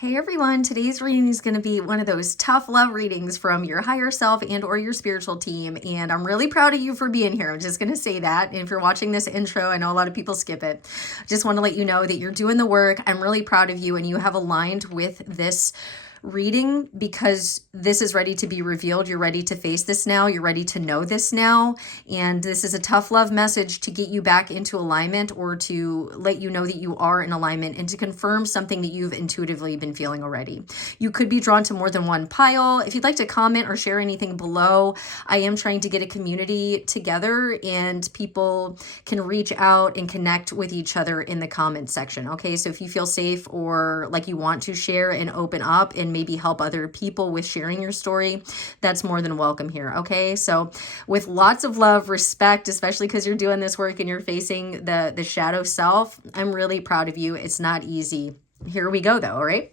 Hey everyone, today's reading is going to be one of those tough love readings from your higher self and or your spiritual team, and I'm really proud of you for being here. I'm just going to say that. And if you're watching this intro, I know a lot of people skip it. I just want to let you know that you're doing the work. I'm really proud of you, and you have aligned with this reading because this is ready to be revealed. You're ready to face this now. You're ready to know this now. And this is a tough love message to get you back into alignment, or to let you know that you are in alignment, and to confirm something that you've intuitively been feeling already. You could be drawn to more than one pile. If you'd like to comment or share anything below, I am trying to get a community together, and people can reach out and connect with each other in the comment section. Okay, so if you feel safe or like you want to share and open up and maybe help other people with sharing your story, that's more than welcome here. Okay, so with lots of love, respect, especially because you're doing this work and you're facing the shadow self, I'm really proud of you. It's not easy. Here we go though. All right,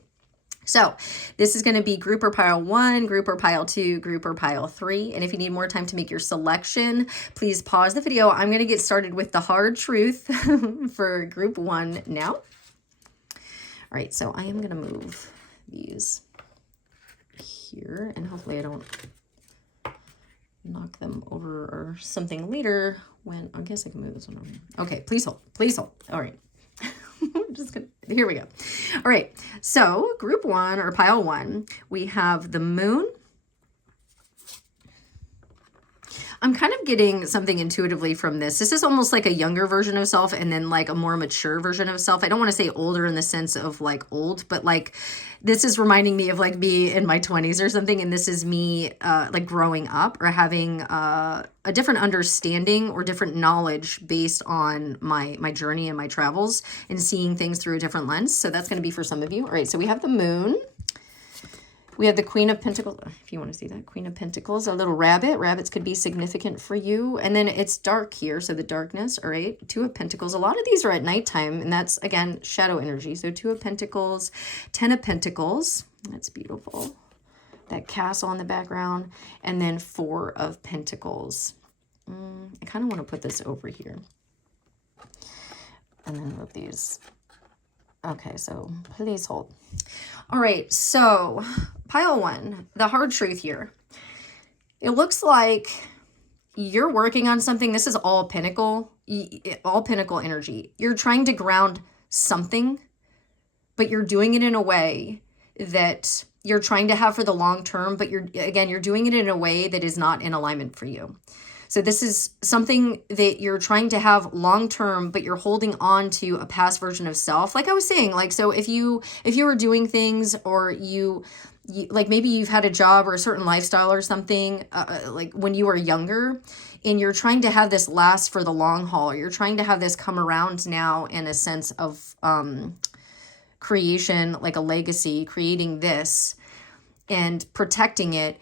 so this is going to be group or pile 1, group or pile 2, group or pile 3. And if you need more time to make your selection, please pause the video. I'm going to get started with the hard truth for group 1 now. All right, so I am going to move these here, and hopefully I don't knock them over or something later when, I guess I can move this one over. Okay, please hold, please hold. All right. Just gonna, here we go. All right, so group 1 or pile 1, we have the moon. I'm kind of getting something intuitively from this. This is almost like a younger version of self, and then like a more mature version of self. I don't want to say older in the sense of like old, but like this is reminding me of like me in my 20s or something. And this is me like growing up or having a different understanding or different knowledge based on my journey and my travels, and seeing things through a different lens. So that's going to be for some of you. All right, so we have the moon. We have the Queen of Pentacles, if you want to see that, Queen of Pentacles, a little rabbit. Rabbits could be significant for you. And then it's dark here, so the darkness, all right. 2 of Pentacles. A lot of these are at nighttime, and that's, again, shadow energy. So 2 of Pentacles, 10 of Pentacles. That's beautiful. That castle in the background. And then 4 of Pentacles. I kind of want to put this over here. And then move these. Okay, so please hold. All right, so pile 1, the hard truth here. It looks like you're working on something. This is all pinnacle energy. You're trying to ground something, but you're doing it in a way that you're trying to have for the long term, but you're doing it in a way that is not in alignment for you. So this is something that you're trying to have long term, but you're holding on to a past version of self. Like I was saying, like, so if you were doing things, or you like maybe you've had a job or a certain lifestyle or something, like when you were younger, and you're trying to have this last for the long haul, or you're trying to have this come around now in a sense of creation, like a legacy, creating this and protecting it.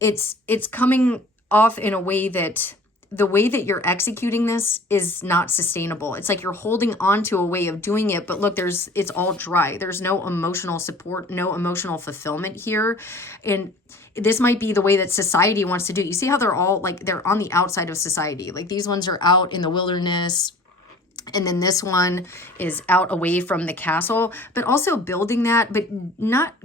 It's coming off in a way that the way that you're executing this is not sustainable. It's like you're holding on to a way of doing it, but look, it's all dry. There's no emotional support, no emotional fulfillment here. And this might be the way that society wants to do it. You see how they're all like, they're on the outside of society. Like these ones are out in the wilderness, and then this one is out away from the castle, but also building that, but not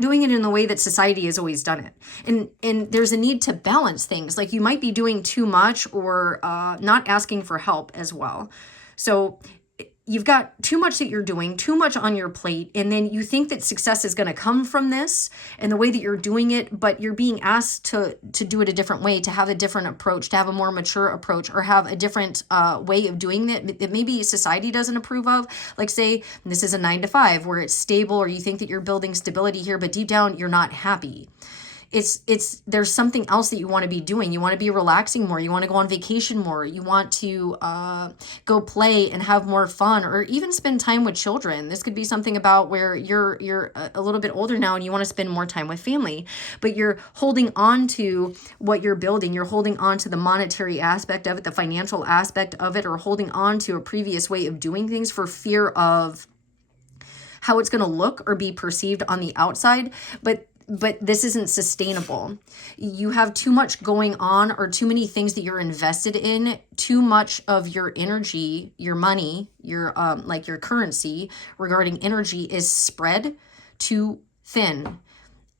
doing it in the way that society has always done it. And there's a need to balance things. Like you might be doing too much, or not asking for help as well. So you've got too much that you're doing, too much on your plate, and then you think that success is going to come from this and the way that you're doing it, but you're being asked to do it a different way, to have a different approach, to have a more mature approach, or have a different way of doing it that maybe society doesn't approve of. Like say this is a 9 to 5 where it's stable, or you think that you're building stability here, but deep down you're not happy. There's something else that you want to be doing. You want to be relaxing more. You want to go on vacation more. You want to go play and have more fun, or even spend time with children. This could be something about where you're a little bit older now and you want to spend more time with family, but you're holding on to what you're building. You're holding on to the monetary aspect of it, the financial aspect of it, or holding on to a previous way of doing things for fear of how it's going to look or be perceived on the outside. But but this isn't sustainable. You have too much going on, or too many things that you're invested in. Too much of your energy, your money, your like your currency regarding energy is spread too thin.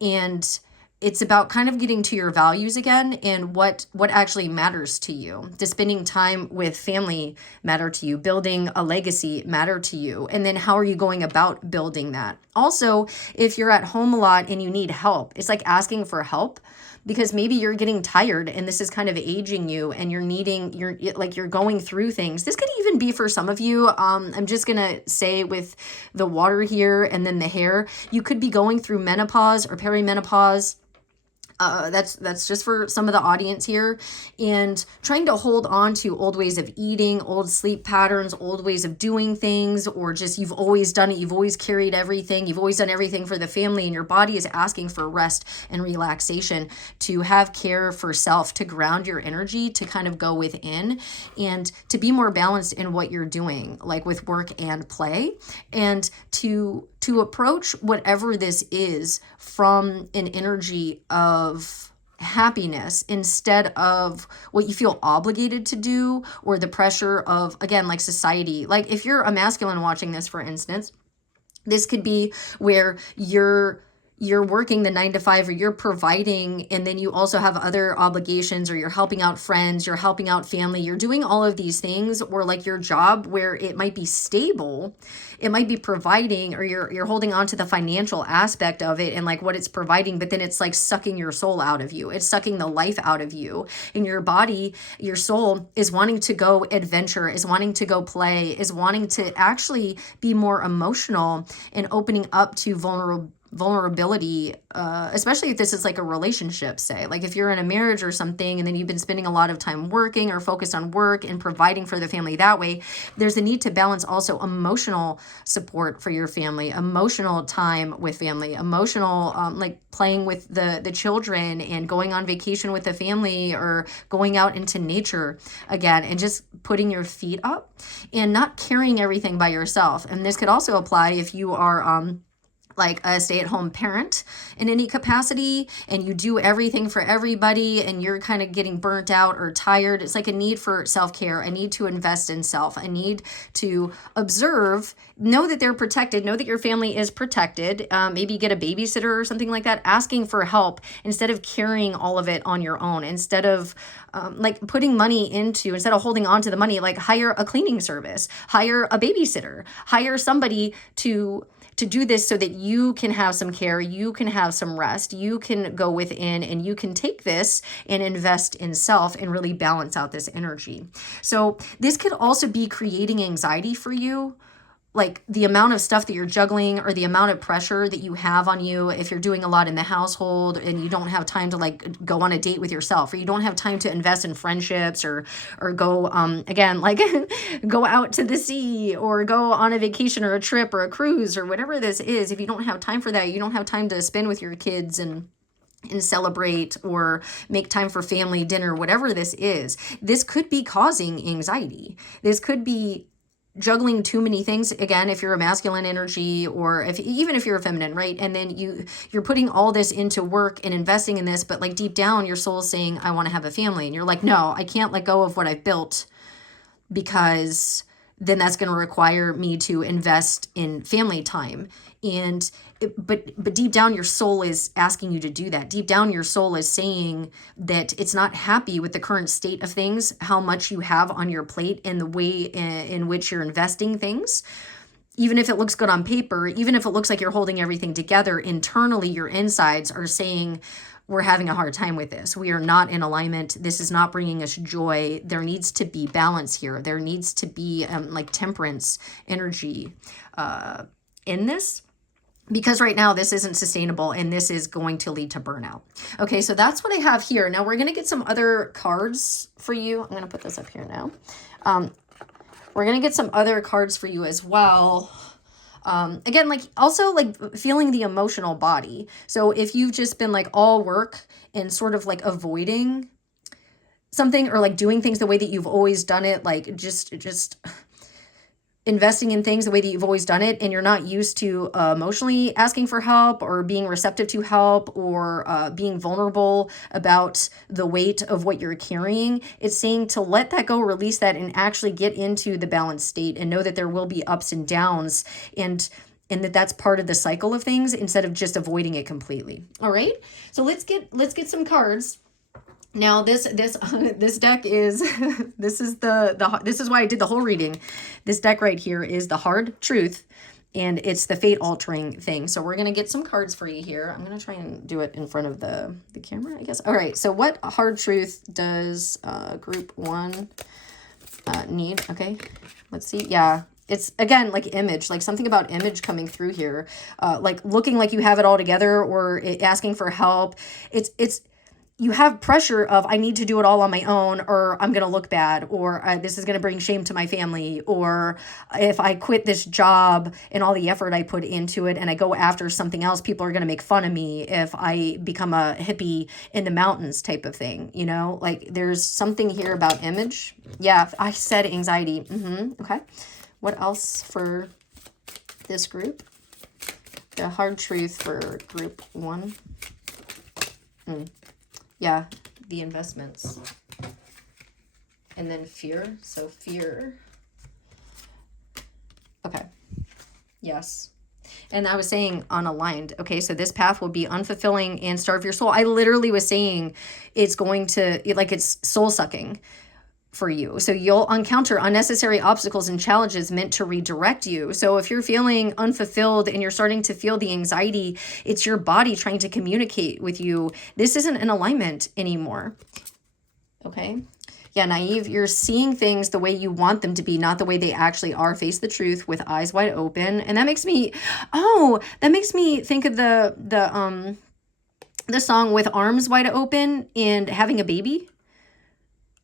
And it's about kind of getting to your values again, and what actually matters to you. Does spending time with family matter to you? Building a legacy matter to you? And then how are you going about building that? Also, if you're at home a lot and you need help, it's like asking for help, because maybe you're getting tired and this is kind of aging you, and you're going through things. This could even be for some of you. I'm just gonna say, with the water here and then the hair, you could be going through menopause or perimenopause. That's just for some of the audience here, and trying to hold on to old ways of eating, old sleep patterns, old ways of doing things, or just you've always done it, you've always carried everything, you've always done everything for the family, and your body is asking for rest and relaxation, to have care for self, to ground your energy, to kind of go within, and to be more balanced in what you're doing, like with work and play, and to approach whatever this is from an energy of happiness, instead of what you feel obligated to do, or the pressure of, again, like society. Like if you're a masculine watching this, for instance, this could be where you're working the 9 to 5, or you're providing, and then you also have other obligations, or you're helping out friends, you're helping out family, you're doing all of these things, or like your job where it might be stable, it might be providing, or you're holding on to the financial aspect of it and like what it's providing, but then it's like sucking your soul out of you. It's sucking the life out of you, and your body, your soul is wanting to go adventure, is wanting to go play, is wanting to actually be more emotional and opening up to vulnerability, especially if this is like a relationship, say, like if you're in a marriage or something, and then you've been spending a lot of time working or focused on work and providing for the family that way. There's a need to balance also emotional support for your family, emotional time with family, emotional like playing with the children, and going on vacation with the family, or going out into nature again, and just putting your feet up and not carrying everything by yourself. And this could also apply if you are like a stay-at-home parent in any capacity, and you do everything for everybody, and you're kind of getting burnt out or tired. It's like a need for self-care, a need to invest in self, a need to observe, know that they're protected, know that your family is protected, maybe get a babysitter or something like that, asking for help instead of carrying all of it on your own, instead of like putting money into, instead of holding on to the money, like hire a cleaning service, hire a babysitter, hire somebody to do this, so that you can have some care, you can have some rest, you can go within, and you can take this and invest in self and really balance out this energy. So this could also be creating anxiety for you, like the amount of stuff that you're juggling, or the amount of pressure that you have on you if you're doing a lot in the household, and you don't have time to like go on a date with yourself, or you don't have time to invest in friendships, or go again, like go out to the sea, or go on a vacation or a trip or a cruise or whatever this is. If you don't have time for that, you don't have time to spend with your kids and celebrate, or make time for family dinner, whatever this is, this could be causing anxiety. This could be juggling too many things, again, if you're a masculine energy, or even if you're a feminine, right? And then you're putting all this into work and investing in this, but like deep down your soul's saying, I want to have a family, and you're like, no, I can't let go of what I've built, because then that's going to require me to invest in family time. And but deep down your soul is asking you to do that. Deep down your soul is saying that it's not happy with the current state of things, how much you have on your plate, and the way in which you're investing things. Even if it looks good on paper, even if it looks like you're holding everything together, internally your insides are saying, we're having a hard time with this. We are not in alignment. This is not bringing us joy. There needs to be balance here. There needs to be like temperance energy in this. Because right now this isn't sustainable, and this is going to lead to burnout. Okay, so that's what I have here. Now we're going to get some other cards for you. I'm going to put this up here now. We're going to get some other cards for you as well. Again, like also like feeling the emotional body. So if you've just been like all work and sort of like avoiding something, or like doing things the way that you've always done it, like just investing in things the way that you've always done it, and you're not used to emotionally asking for help or being receptive to help or being vulnerable about the weight of what you're carrying, it's saying to let that go, release that, and actually get into the balanced state and know that there will be ups and downs, and that's part of the cycle of things instead of just avoiding it completely. All right, so let's get some cards. Now this deck is this is why I did the whole reading. This deck right here is the hard truth, and it's the fate altering thing. So we're gonna get some cards for you here. I'm gonna try and do it in front of the camera, I guess. All right. So what hard truth does group 1 need? Okay, let's see. Yeah. It's, again, like image, like something about image coming through here, like looking like you have it all together, or asking for help. It's you have pressure of, I need to do it all on my own, or I'm going to look bad, or this is going to bring shame to my family, or if I quit this job and all the effort I put into it and I go after something else, people are going to make fun of me if I become a hippie in the mountains type of thing, you know? Like there's something here about image. Yeah, I said anxiety. Okay. What else for this group? The hard truth for group 1. Yeah, the investments. And then fear. So fear. Okay. Yes. And I was saying unaligned. Okay, so this path will be unfulfilling and starve your soul. I literally was saying it's going to, like, it's soul sucking for you. So you'll encounter unnecessary obstacles and challenges meant to redirect you. So if you're feeling unfulfilled and you're starting to feel the anxiety, it's your body trying to communicate with you. This isn't an alignment anymore. Okay. Yeah, naive, you're seeing things the way you want them to be, not the way they actually are. Face the truth with eyes wide open. And that makes me, think of the song With Arms Wide Open and having a baby.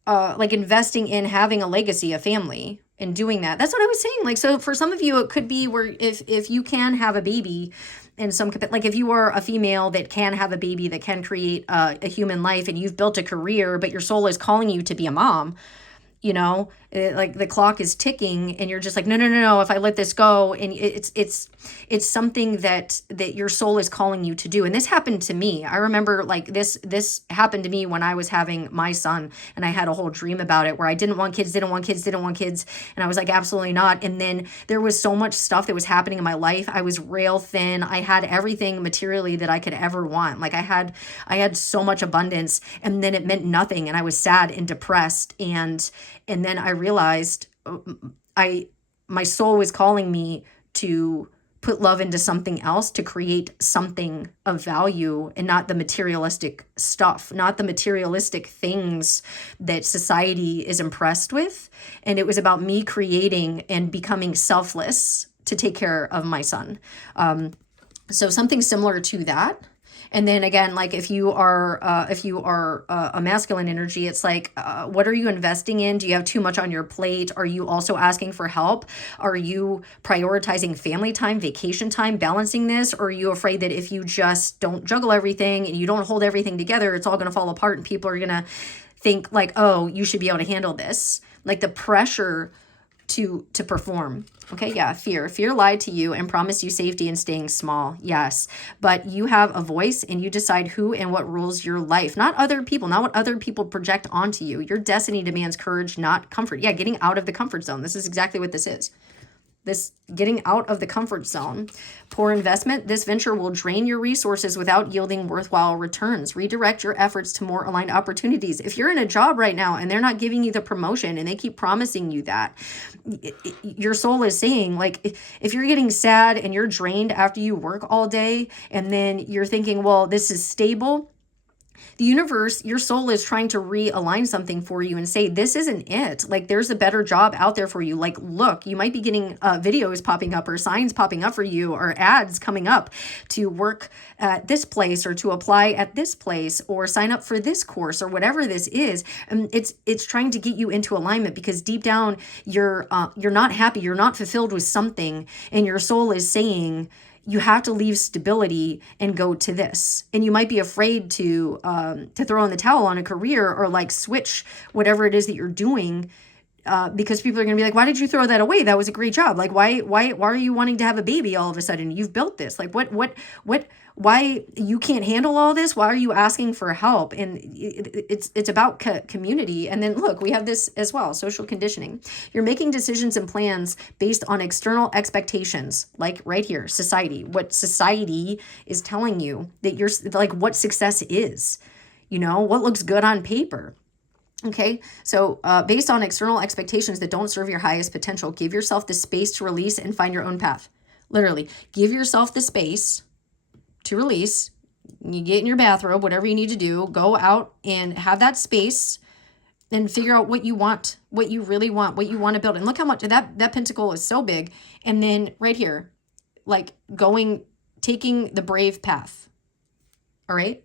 Like investing in having a legacy, a family, and doing that. That's what I was saying. Like, so for some of you, it could be where if you can have a baby in some, like if you are a female that can have a baby, that can create a human life, and you've built a career, but your soul is calling you to be a mom, you know, like the clock is ticking and you're just like, no, if I let this go. And it's something that your soul is calling you to do. And this happened to me. I remember like this happened to me when I was having my son, and I had a whole dream about it where I didn't want kids. And I was like, absolutely not. And then there was so much stuff that was happening in my life. I was rail thin. I had everything materially that I could ever want. Like I had so much abundance, and then it meant nothing. And I was sad and depressed. And then I realized my soul was calling me to put love into something else, to create something of value, and not the materialistic stuff, not the materialistic things that society is impressed with. And it was about me creating and becoming selfless to take care of my son. So something similar to that. And then again, like if you are a masculine energy, it's like, what are you investing in? Do you have too much on your plate? Are you also asking for help? Are you prioritizing family time, vacation time, balancing this? Or are you afraid that if you just don't juggle everything and you don't hold everything together, it's all going to fall apart and people are going to think like, oh, you should be able to handle this. Like the pressure to perform. Okay, yeah, fear lied to you and promised you safety and staying small. Yes, but you have a voice and you decide who and what rules your life, not other people, not what other people project onto you. Your destiny demands courage, not comfort. Yeah, getting out of the comfort zone. This is exactly what this is. This getting out of the comfort zone. Poor investment. This venture will drain your resources without yielding worthwhile returns. Redirect your efforts to more aligned opportunities. If you're in a job right now and they're not giving you the promotion and they keep promising you that, your soul is saying, like, if you're getting sad and you're drained after you work all day and then you're thinking, well, this is stable. The universe, your soul is trying to realign something for you and say, this isn't it. Like, there's a better job out there for you. Like, look, you might be getting videos popping up or signs popping up for you or ads coming up to work at this place or to apply at this place or sign up for this course or whatever this is. And it's trying to get you into alignment because deep down, you're not happy. You're not fulfilled with something. And your soul is saying, you have to leave stability and go to this. And you might be afraid to throw in the towel on a career or like switch whatever it is that you're doing because people are going to be like, why did you throw that away? That was a great job. Like, why are you wanting to have a baby all of a sudden? You've built this. Like, why you can't handle all this? Why are you asking for help? And it's about community. And then look, we have this as well, social conditioning. You're making decisions and plans based on external expectations, like right here, society, what society is telling you that you're like, what success is, what looks good on paper. Okay, so based on external expectations that don't serve your highest potential, give yourself the space to release and find your own path. Literally, give yourself the space to release. You get in your bathrobe, whatever you need to do, go out and have that space and figure out what you want, what you really want, what you want to build. And look how much that pentacle is so big. And then right here, like taking the brave path. All right.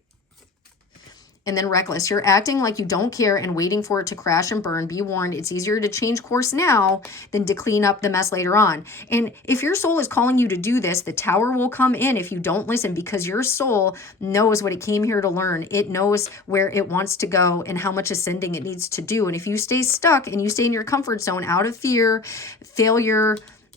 And then reckless. You're acting like you don't care and waiting for it to crash and burn. Be warned, it's easier to change course now than to clean up the mess later on. And if your soul is calling you to do this, the tower will come in if you don't listen, because your soul knows what it came here to learn. It knows where it wants to go and how much ascending it needs to do. And if you stay stuck and you stay in your comfort zone out of fear, failure,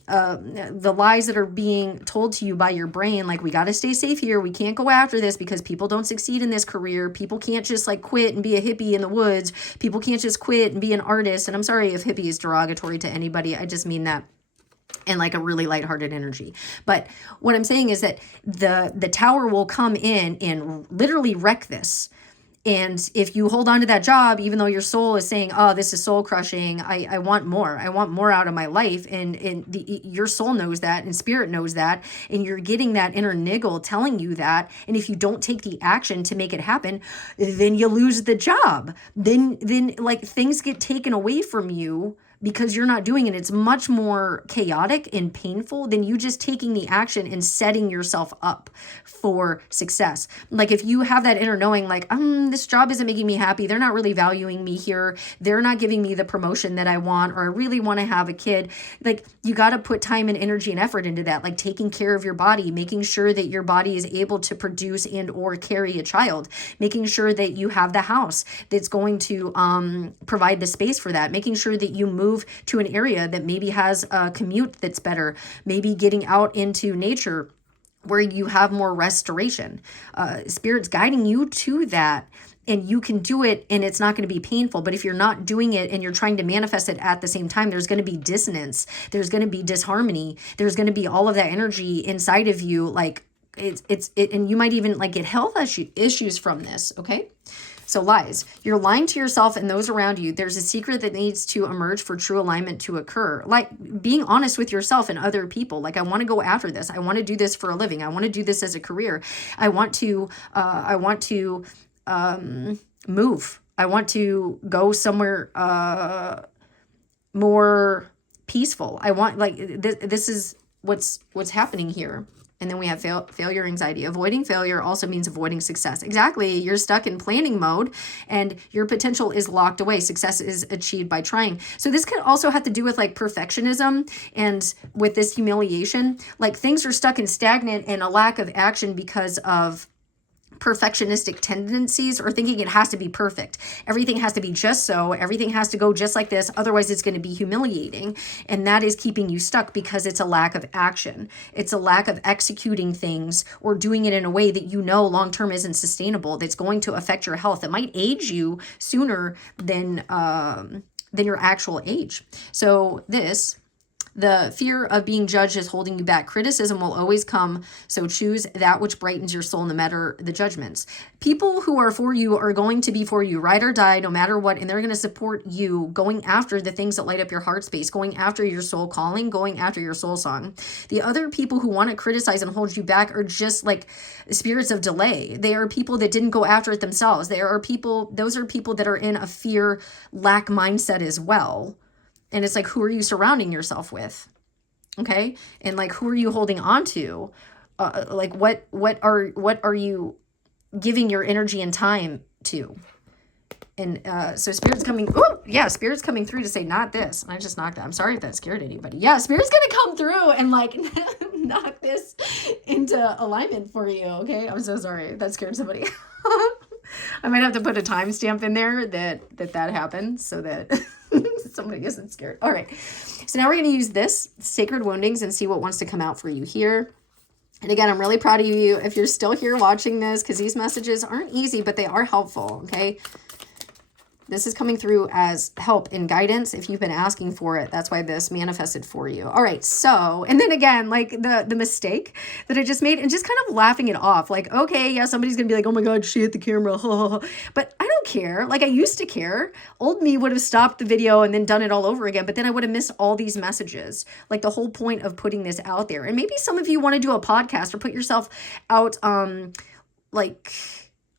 the lies that are being told to you by your brain, like, we got to stay safe here, we can't go after this because people don't succeed in this career, people can't just like quit and be a hippie in the woods, people can't just quit and be an artist. And I'm sorry if hippie is derogatory to anybody, I just mean that in like a really lighthearted energy. But what I'm saying is that the tower will come in and literally wreck this. And if you hold on to that job, even though your soul is saying, oh, this is soul crushing, I want more. I want more out of my life. And your soul knows that, and spirit knows that. And you're getting that inner niggle telling you that. And if you don't take the action to make it happen, then you lose the job. Then like things get taken away from you because you're not doing it. It's much more chaotic and painful than you just taking the action and setting yourself up for success. Like if you have that inner knowing, like, this job isn't making me happy, they're not really valuing me here, they're not giving me the promotion that I want, or I really want to have a kid. Like, you got to put time and energy and effort into that, like taking care of your body, making sure that your body is able to produce and or carry a child, making sure that you have the house that's going to provide the space for that, making sure that you move to an area that maybe has a commute that's better, maybe getting out into nature where you have more restoration. Spirit's guiding you to that, and you can do it and it's not going to be painful. But if you're not doing it and you're trying to manifest it at the same time, there's going to be dissonance, there's going to be disharmony, there's going to be all of that energy inside of you, like it, and you might even like get health issues from this. Okay. So lies. You're lying to yourself and those around you. There's a secret that needs to emerge for true alignment to occur. Like being honest with yourself and other people. Like, I want to go after this. I want to do this for a living. I want to do this as a career. I want to move. I want to go somewhere more peaceful. I want, like, this is what's happening here. And then we have failure anxiety. Avoiding failure also means avoiding success. Exactly. You're stuck in planning mode and your potential is locked away. Success is achieved by trying. So this could also have to do with like perfectionism and with this humiliation. Like things are stuck and stagnant and a lack of action because of perfectionistic tendencies, or thinking it has to be perfect. Everything has to be just so. Everything has to go just like this. Otherwise, it's going to be humiliating. And that is keeping you stuck because it's a lack of action. It's a lack of executing things or doing it in a way that you know long-term isn't sustainable, that's going to affect your health. It might age you sooner than your actual age. So the fear of being judged is holding you back. Criticism will always come, so choose that which brightens your soul no matter the judgments. People who are for you are going to be for you, ride or die, no matter what, and they're going to support you going after the things that light up your heart space, going after your soul calling, going after your soul song. The other people who want to criticize and hold you back are just like spirits of delay. They are people that didn't go after it themselves. Those are people that are in a fear lack mindset as well. And it's like, who are you surrounding yourself with? Okay. And like, who are you holding on to? Like what are you giving your energy and time to? And so Spirit's coming. Oh yeah. Spirit's coming through to say, not this. And I just knocked that. I'm sorry if that scared anybody. Yeah. Spirit's going to come through and like knock this into alignment for you. Okay. I'm so sorry if that scared somebody. I might have to put a timestamp in there that happened so that Somebody isn't scared. All right. So now we're going to use this, sacred woundings, and see what wants to come out for you here. And again, I'm really proud of you if you're still here watching this, because these messages aren't easy, but they are helpful, okay? This is coming through as help and guidance. If you've been asking for it, that's why this manifested for you. All right, so, and then again, like the mistake that I just made, and just kind of laughing it off. Like, okay, yeah, somebody's going to be like, oh my God, she hit the camera. But I don't care. Like, I used to care. Old me would have stopped the video and then done it all over again. But then I would have missed all these messages. Like the whole point of putting this out there. And maybe some of you want to do a podcast or put yourself out, like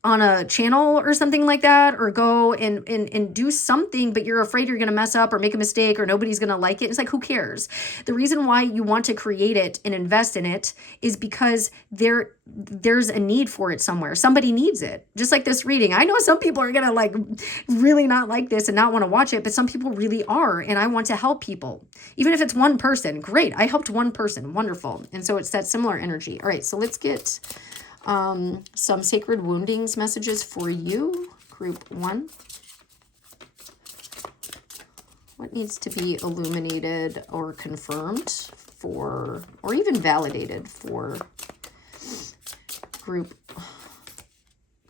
on a channel or something like that, or go and do something, but you're afraid you're going to mess up or make a mistake or nobody's going to like it. It's like, who cares? The reason why you want to create it and invest in it is because there's a need for it somewhere. Somebody needs it. Just like this reading. I know some people are going to like really not like this and not want to watch it, but some people really are. And I want to help people. Even if it's one person, great. I helped one person. Wonderful. And so it's that similar energy. All right. So let's get some sacred woundings messages for you, group 1. What needs to be illuminated or confirmed for, or even validated for group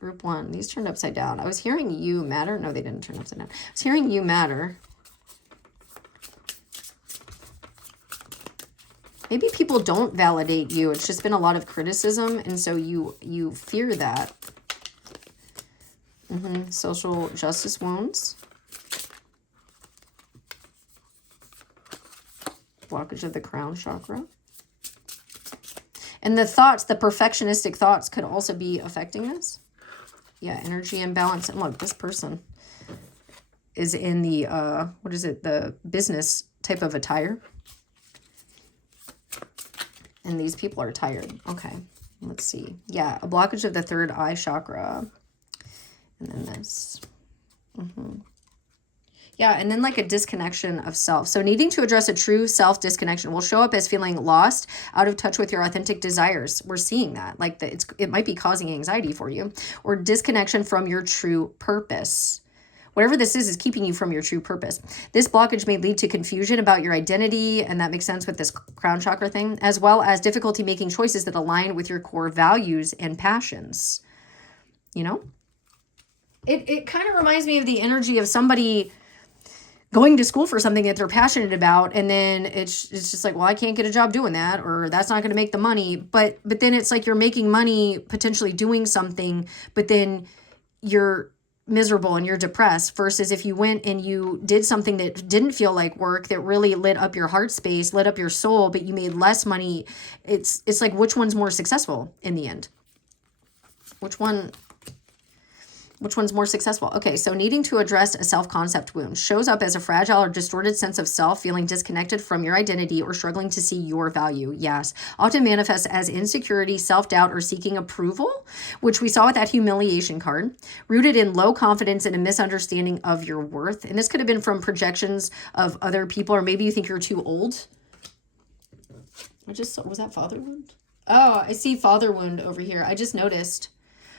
1? These turned upside down. I was hearing you matter. No, they didn't turn upside down. I was hearing you matter. Maybe people don't validate you. It's just been a lot of criticism, and so you fear that. Social justice wounds. Blockage of the crown chakra. And the thoughts, the perfectionistic thoughts could also be affecting this. Yeah, energy imbalance. And look, this person is in the, what is it? The business type of attire. And these people are tired. Okay, let's see. Yeah, a blockage of the third eye chakra. And then this. Yeah, and then like a disconnection of self. So needing to address a true self disconnection will show up as feeling lost, out of touch with your authentic desires. We're seeing that. Like it might be causing anxiety for you. Or disconnection from your true purpose. Whatever this is keeping you from your true purpose. This blockage may lead to confusion about your identity, and that makes sense with this crown chakra thing, as well as difficulty making choices that align with your core values and passions. You know? It kind of reminds me of the energy of somebody going to school for something that they're passionate about, and then it's just like, well, I can't get a job doing that, or that's not going to make the money. But then it's like you're making money potentially doing something, but then you're miserable and you're depressed, versus if you went and you did something that didn't feel like work, that really lit up your heart space, lit up your soul, but you made less money. It's like, which one's more successful in the end? Which one's more successful? Okay, so needing to address a self-concept wound shows up as a fragile or distorted sense of self, feeling disconnected from your identity or struggling to see your value. Yes, often manifests as insecurity, self-doubt, or seeking approval, which we saw with that humiliation card, rooted in low confidence and a misunderstanding of your worth. And this could have been from projections of other people, or maybe you think you're too old. Was that father wound? Oh, I see father wound over here. I just noticed.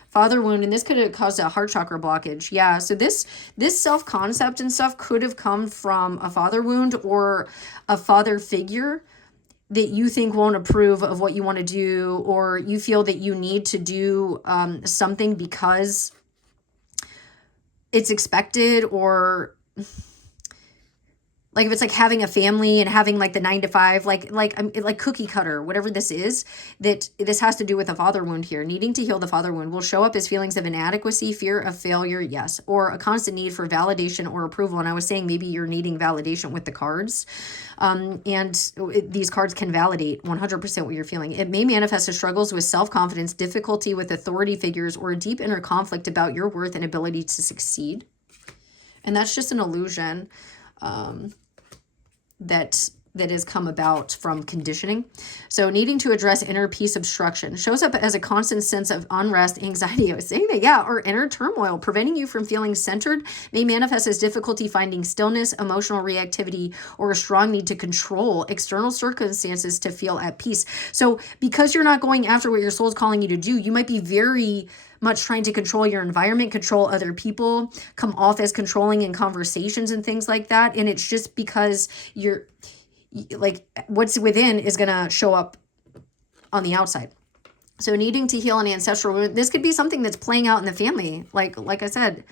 Father wound, and this could have caused a heart chakra blockage. Yeah, so this self-concept and stuff could have come from a father wound or a father figure that you think won't approve of what you want to do, or you feel that you need to do something because it's expected, or like if it's like having a family and having like the 9 to 5, like cookie cutter, whatever this is, that this has to do with a father wound here. Needing to heal the father wound will show up as feelings of inadequacy, fear of failure, yes, or a constant need for validation or approval. And I was saying maybe you're needing validation with the cards. These cards can validate 100% what you're feeling. It may manifest as struggles with self-confidence, difficulty with authority figures, or a deep inner conflict about your worth and ability to succeed. And that's just an illusion. That that has come about from conditioning. So needing to address inner peace obstruction shows up as a constant sense of unrest, anxiety. I was saying that, yeah, or inner turmoil, preventing you from feeling centered, may manifest as difficulty finding stillness, emotional reactivity, or a strong need to control external circumstances to feel at peace. So because you're not going after what your soul is calling you to do, you might be very much trying to control your environment, control other people, come off as controlling in conversations and things like that. And it's just because you're like, what's within is going to show up on the outside. So needing to heal an ancestral wound, this could be something that's playing out in the family. Like I said,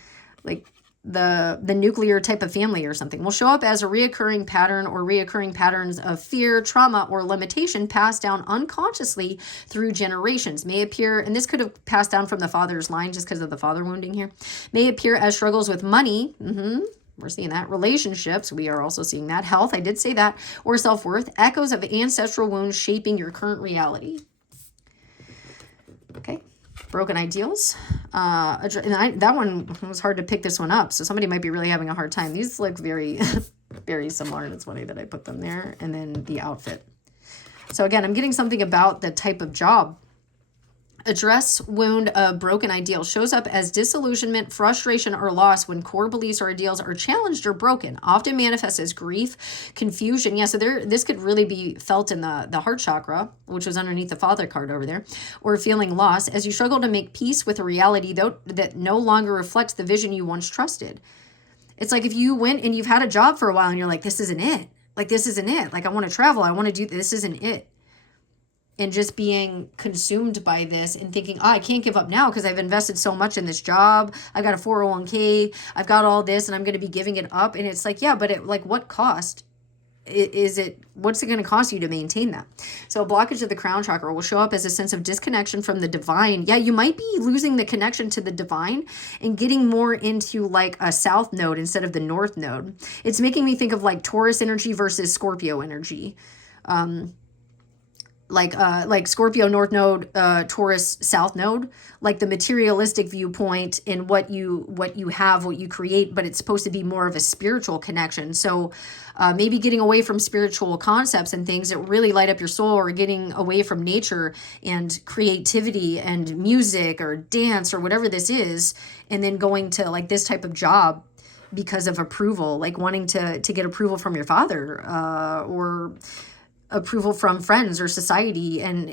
like the nuclear type of family or something will show up as a reoccurring pattern or reoccurring patterns of fear, trauma, or limitation passed down unconsciously through generations. May appear, and this could have passed down from the father's line just because of the father wounding here, may appear as struggles with money. We're seeing that. Relationships, we are also seeing that. Health, I did say that. Or self-worth, echoes of ancestral wounds shaping your current reality. Okay. Broken ideals. That one was hard to pick this one up. So somebody might be really having a hard time. These look very, very similar. And it's funny that I put them there. And then the outfit. So again, I'm getting something about the type of job. Address wound of broken ideal shows up as disillusionment, frustration, or loss when core beliefs or ideals are challenged or broken. Often manifests as grief, confusion. Yeah, so this could really be felt in the heart chakra, which was underneath the father card over there, or feeling lost as you struggle to make peace with a reality that no longer reflects the vision you once trusted. It's like if you went and you've had a job for a while and you're like, this isn't it. Like, this isn't it. Like, I want to travel. I want to do this. Isn't it. And just being consumed by this and thinking, I can't give up now because I've invested so much in this job. I've got a 401k. I've got all this and I'm going to be giving it up. And it's like, yeah, but what cost is it? What's it going to cost you to maintain that? So a blockage of the crown chakra will show up as a sense of disconnection from the divine. Yeah, you might be losing the connection to the divine and getting more into like a south node instead of the north node. It's making me think of like Taurus energy versus Scorpio energy. Like Scorpio North Node, Taurus South Node, like the materialistic viewpoint in what you have, what you create, but it's supposed to be more of a spiritual connection. So maybe getting away from spiritual concepts and things that really light up your soul, or getting away from nature and creativity and music or dance or whatever this is, and then going to like this type of job because of approval, like wanting to get approval from your father or approval from friends or society and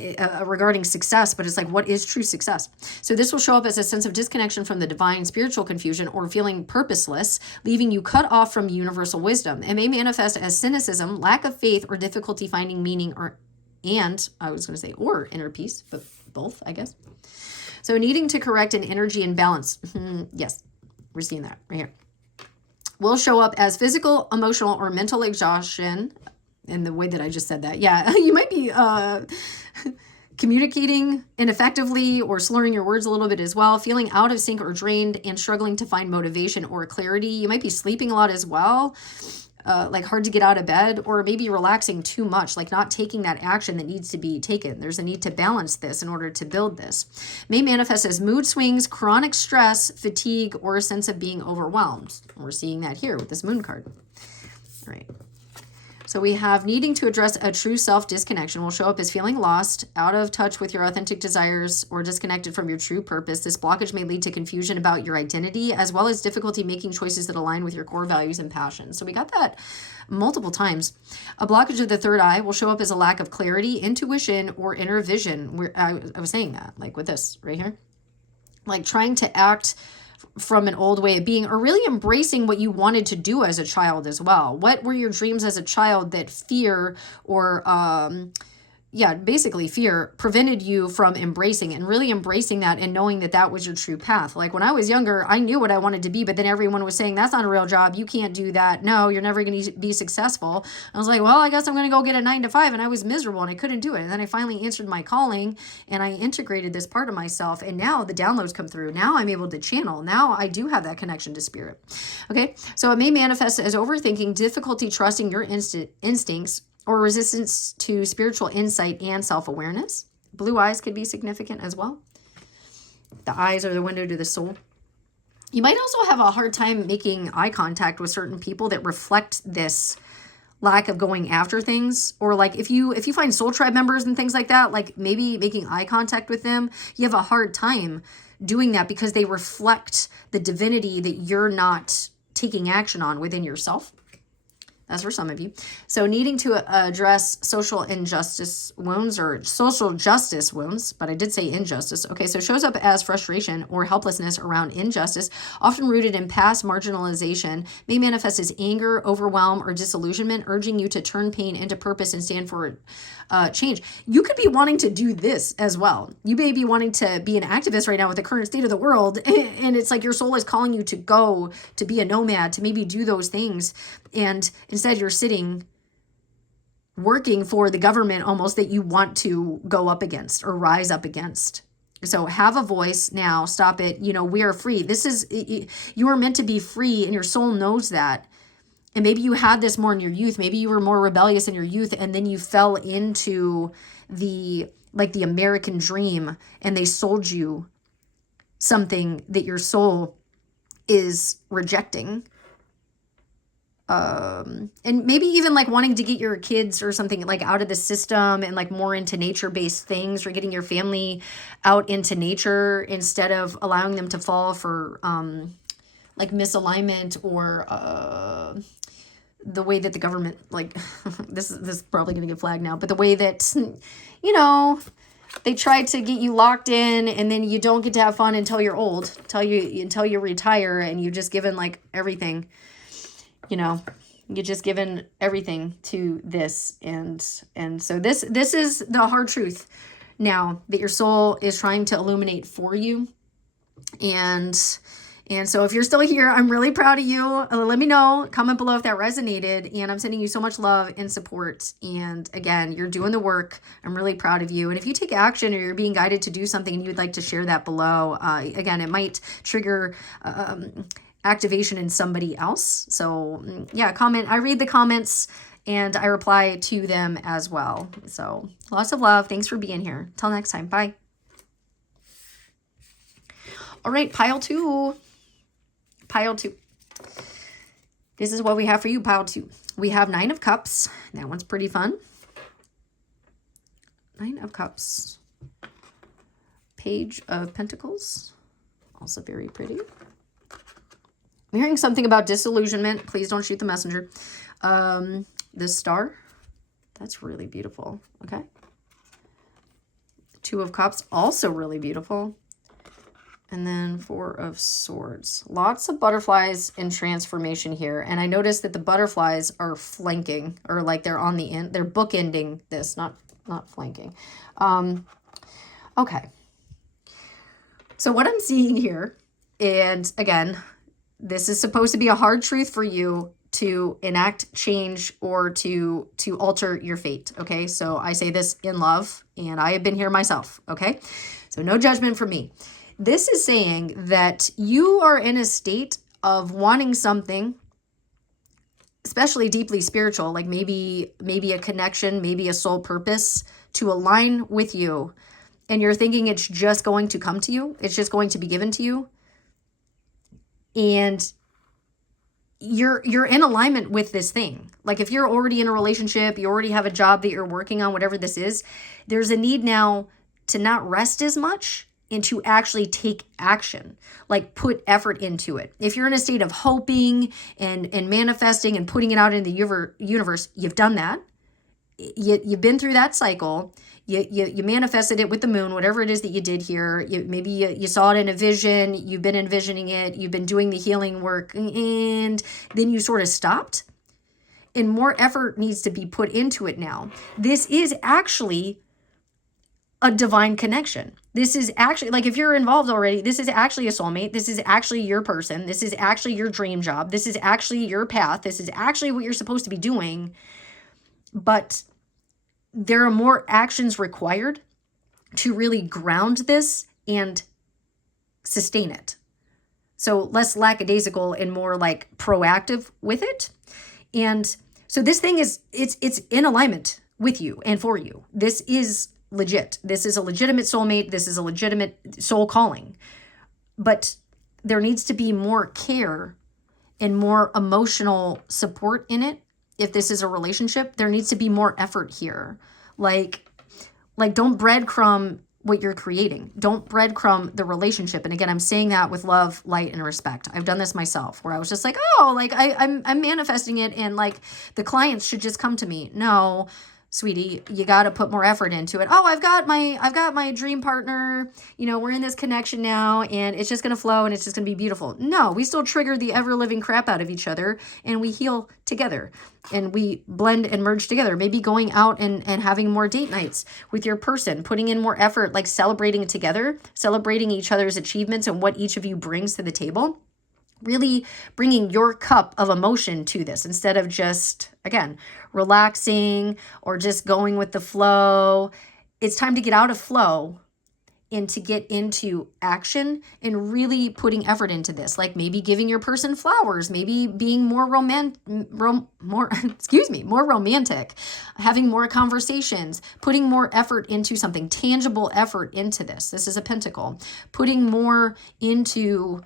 regarding success. But it's like, what is true success? So this will show up as a sense of disconnection from the divine, spiritual confusion, or feeling purposeless, leaving you cut off from universal wisdom. It may manifest as cynicism, lack of faith, or difficulty finding meaning or inner peace, but both, I guess. So needing to correct an energy imbalance. Yes, we're seeing that right here. Will show up as physical, emotional, or mental exhaustion. And the way that I just said that, yeah, you might be communicating ineffectively or slurring your words a little bit as well, feeling out of sync or drained and struggling to find motivation or clarity. You might be sleeping a lot as well, like hard to get out of bed, or maybe relaxing too much, like not taking that action that needs to be taken. There's a need to balance this in order to build this. May manifest as mood swings, chronic stress, fatigue, or a sense of being overwhelmed. We're seeing that here with this moon card. All right. So we have needing to address a true self disconnection will show up as feeling lost, out of touch with your authentic desires, or disconnected from your true purpose. This blockage may lead to confusion about your identity, as well as difficulty making choices that align with your core values and passions. So we got that multiple times. A blockage of the third eye will show up as a lack of clarity, intuition, or inner vision. I was saying that, like with this right here. Like trying to act from an old way of being, or really embracing what you wanted to do as a child as well. What were your dreams as a child that fear or basically fear prevented you from embracing, and really embracing that and knowing that that was your true path. Like when I was younger, I knew what I wanted to be, but then everyone was saying, that's not a real job. You can't do that. No, you're never going to be successful. I was like, well, I guess I'm going to go get a 9-to-5, and I was miserable and I couldn't do it. And then I finally answered my calling and I integrated this part of myself. And now the downloads come through. Now I'm able to channel. Now I do have that connection to spirit. Okay. So it may manifest as overthinking, difficulty trusting your instincts, or resistance to spiritual insight and self-awareness. Blue eyes could be significant as well. The eyes are the window to the soul. You might also have a hard time making eye contact with certain people that reflect this lack of going after things, or like if you find soul tribe members and things like that, like maybe making eye contact with them, you have a hard time doing that because they reflect the divinity that you're not taking action on within yourself. That's for some of you. So needing to address social injustice wounds or social justice wounds, but I did say injustice. Okay, so shows up as frustration or helplessness around injustice, often rooted in past marginalization, may manifest as anger, overwhelm, or disillusionment, urging you to turn pain into purpose and stand for change. You could be wanting to do this as well. You may be wanting to be an activist right now with the current state of the world, and it's like your soul is calling you to go, to be a nomad, to maybe do those things, and instead you're sitting working for the government almost that you want to go up against or rise up against. So have a voice now. Stop it. We are free. You are meant to be free, and your soul knows that. And maybe you had this more in your youth. Maybe you were more rebellious in your youth, and then you fell into the American dream, and they sold you something that your soul is rejecting. And maybe even like wanting to get your kids or something like out of the system and like more into nature-based things, or getting your family out into nature instead of allowing them to fall for like misalignment or the way that the government, like this is probably going to get flagged now, but the way that they try to get you locked in, and then you don't get to have fun until you're old, until you retire, and you've just given like everything. You're just given everything to this. And so this is the hard truth now that your soul is trying to illuminate for you. And so if you're still here, I'm really proud of you. Let me know, comment below if that resonated, and I'm sending you so much love and support. And again, you're doing the work. I'm really proud of you. And if you take action or you're being guided to do something and you would like to share that below, again, it might trigger activation in somebody else. So yeah, comment. I read the comments and I reply to them as well. So lots of love. Thanks for being here. Till next time. Bye. All right, pile two. This is what we have for you, pile two. We have 9 of Cups. That one's pretty fun. 9 of Cups. Page of Pentacles. Also very pretty. I'm hearing something about disillusionment. Please don't shoot the messenger. This Star. That's really beautiful. Okay. 2 of Cups. Also really beautiful. And then 4 of Swords. Lots of butterflies and transformation here. And I noticed that the butterflies are flanking, or like they're on the end. They're bookending this, not flanking. Okay. So what I'm seeing here, and again, this is supposed to be a hard truth for you to enact change or to alter your fate. Okay. So I say this in love, and I have been here myself. Okay. So no judgment from me. This is saying that you are in a state of wanting something, especially deeply spiritual, like maybe a connection, maybe a soul purpose, to align with you. And you're thinking it's just going to come to you. It's just going to be given to you. And you're in alignment with this thing. Like if you're already in a relationship, you already have a job that you're working on, whatever this is, there's a need now to not rest as much and to actually take action, like put effort into it. If you're in a state of hoping and manifesting and putting it out in the universe, you've done that. You've been through that cycle. You manifested it with the moon, whatever it is that you did here. Maybe you saw it in a vision. You've been envisioning it. You've been doing the healing work, and then you sort of stopped. And more effort needs to be put into it now. This is actually a divine connection. This is actually, like, if you're involved already, this is actually a soulmate. This is actually your person. This is actually your dream job. This is actually your path. This is actually what you're supposed to be doing. But there are more actions required to really ground this and sustain it. So less lackadaisical and more like proactive with it. And so this thing is, it's in alignment with you and for you. This is legit. This is a legitimate soulmate. This is a legitimate soul calling. But there needs to be more care and more emotional support in it if this is a relationship, there needs to be more effort here. Like don't breadcrumb what you're creating. Don't breadcrumb the relationship. And again, I'm saying that with love, light, and respect. I've done this myself where I was just like, oh, like I'm manifesting it, and like the clients should just come to me. No, sweetie, you got to put more effort into it. Oh, I've got my dream partner, we're in this connection now, and it's just going to flow, and it's just going to be beautiful. No, we still trigger the ever living crap out of each other, and we heal together, and we blend and merge together. Maybe going out and having more date nights with your person, putting in more effort, like celebrating it together, celebrating each other's achievements and what each of you brings to the table. Really bringing your cup of emotion to this instead of just, again, relaxing or just going with the flow. It's time to get out of flow and to get into action and really putting effort into this. Like maybe giving your person flowers, maybe being more romantic, having more conversations, putting more effort into something, tangible effort into this. This is a pentacle. Putting more into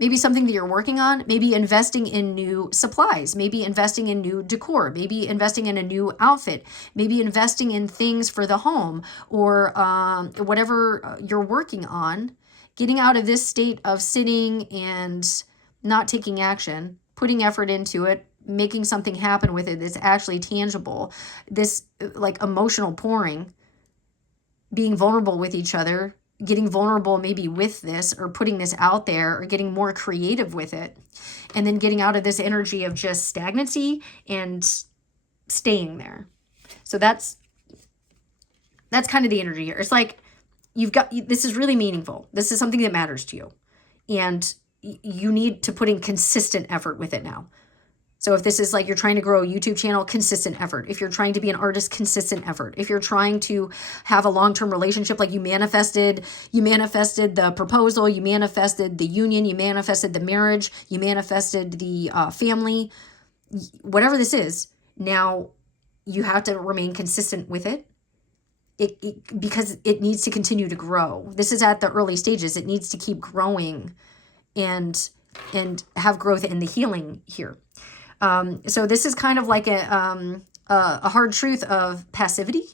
maybe something that you're working on, maybe investing in new supplies, maybe investing in new decor, maybe investing in a new outfit, maybe investing in things for the home, or whatever you're working on. Getting out of this state of sitting and not taking action, putting effort into it, making something happen with it that's actually tangible. This like emotional pouring, being vulnerable with each other, getting vulnerable maybe with this, or putting this out there, or getting more creative with it, and then getting out of this energy of just stagnancy and staying there. So that's kind of the energy here. It's like this is really meaningful. This is something that matters to you, and you need to put in consistent effort with it now. So if this is like you're trying to grow a YouTube channel, consistent effort. If you're trying to be an artist, consistent effort. If you're trying to have a long-term relationship, like you manifested the proposal, you manifested the union, you manifested the marriage, you manifested the family, whatever this is, now you have to remain consistent with it. Because it needs to continue to grow. This is at the early stages. It needs to keep growing and have growth in the healing here. So this is kind of like a hard truth of passivity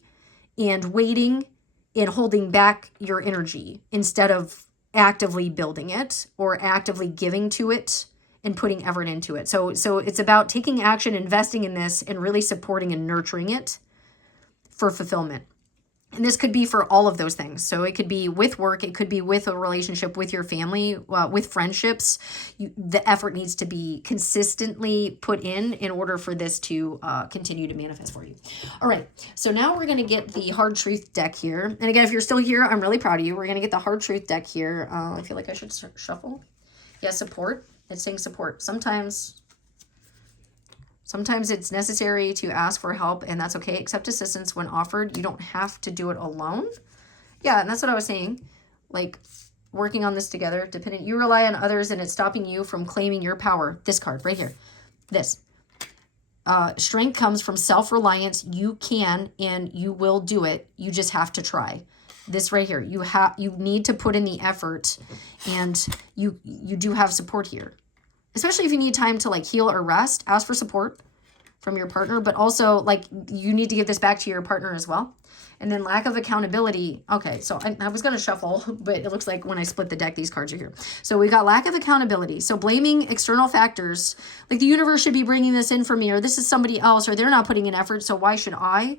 and waiting and holding back your energy instead of actively building it or actively giving to it and putting effort into it. So it's about taking action, investing in this, and really supporting and nurturing it for fulfillment. And this could be for all of those things. So it could be with work. It could be with a relationship, with your family, with friendships. The effort needs to be consistently put in order for this to continue to manifest for you. All right. So now we're going to get the hard truth deck here. And again, if you're still here, I'm really proud of you. We're going to get the hard truth deck here. I feel like I should shuffle. Yeah, support. It's saying support. Sometimes it's necessary to ask for help, and that's okay. Accept assistance when offered. You don't have to do it alone. Yeah, and that's what I was saying. Like, working on this together. You rely on others, and it's stopping you from claiming your power. This card right here. This. Strength comes from self-reliance. You can, and you will do it. You just have to try. This right here. You need to put in the effort, and you do have support here. Especially if you need time to like heal or rest, ask for support from your partner, but also like you need to give this back to your partner as well. And then lack of accountability. Okay, so I was going to shuffle, but it looks like when I split the deck, these cards are here. So we got lack of accountability. So blaming external factors, like the universe should be bringing this in for me, or this is somebody else, or they're not putting in effort, so why should I?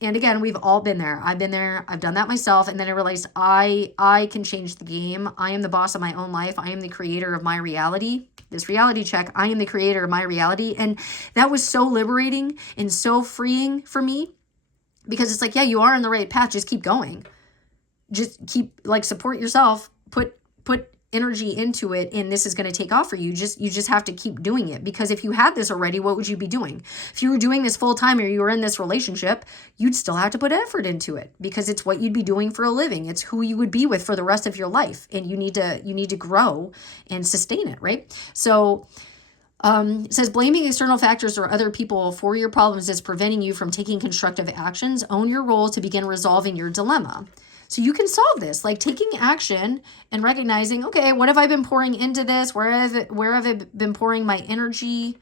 And again, we've all been there. I've been there. I've done that myself. And then I realized I can change the game. I am the boss of my own life. I am the creator of my reality. This reality check, I am the creator of my reality. And that was so liberating and so freeing for me, because it's like, yeah, you are on the right path. Just keep going. Just keep like support yourself, put energy into it, and this is going to take off for you. You just have to keep doing it, because if you had this already, what would you be doing? If you were doing this full time, or you were in this relationship, you'd still have to put effort into it, because it's what you'd be doing for a living. It's who you would be with for the rest of your life, and you need to grow and sustain it, right? So it says blaming external factors or other people for your problems is preventing you from taking constructive actions. Own your role to begin resolving your dilemma. So you can solve this, like taking action and recognizing, okay, what have I been pouring into this? Where have I been pouring my energy?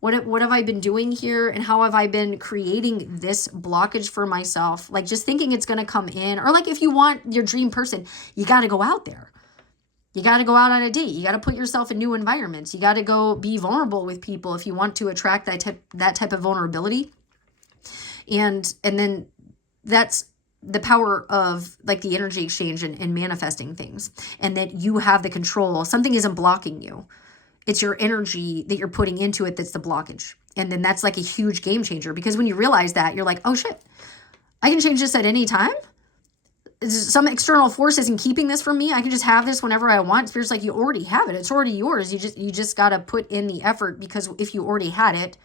what have I been doing here, and how have I been creating this blockage for myself? Like just thinking it's going to come in, or like if you want your dream person, you got to go out there. You got to go out on a date. You got to put yourself in new environments. You got to go be vulnerable with people if you want to attract that type of vulnerability. And then that's the power of like the energy exchange and manifesting things, and that you have the control. Something isn't blocking you. It's your energy that you're putting into it that's the blockage. And then that's like a huge game changer, because when you realize that, you're like, oh shit, I can change this at any time. Some external force isn't keeping this from me. I can just have this whenever I want. Spirit's like, you already have it. It's already yours. You just got to put in the effort, because if you already had it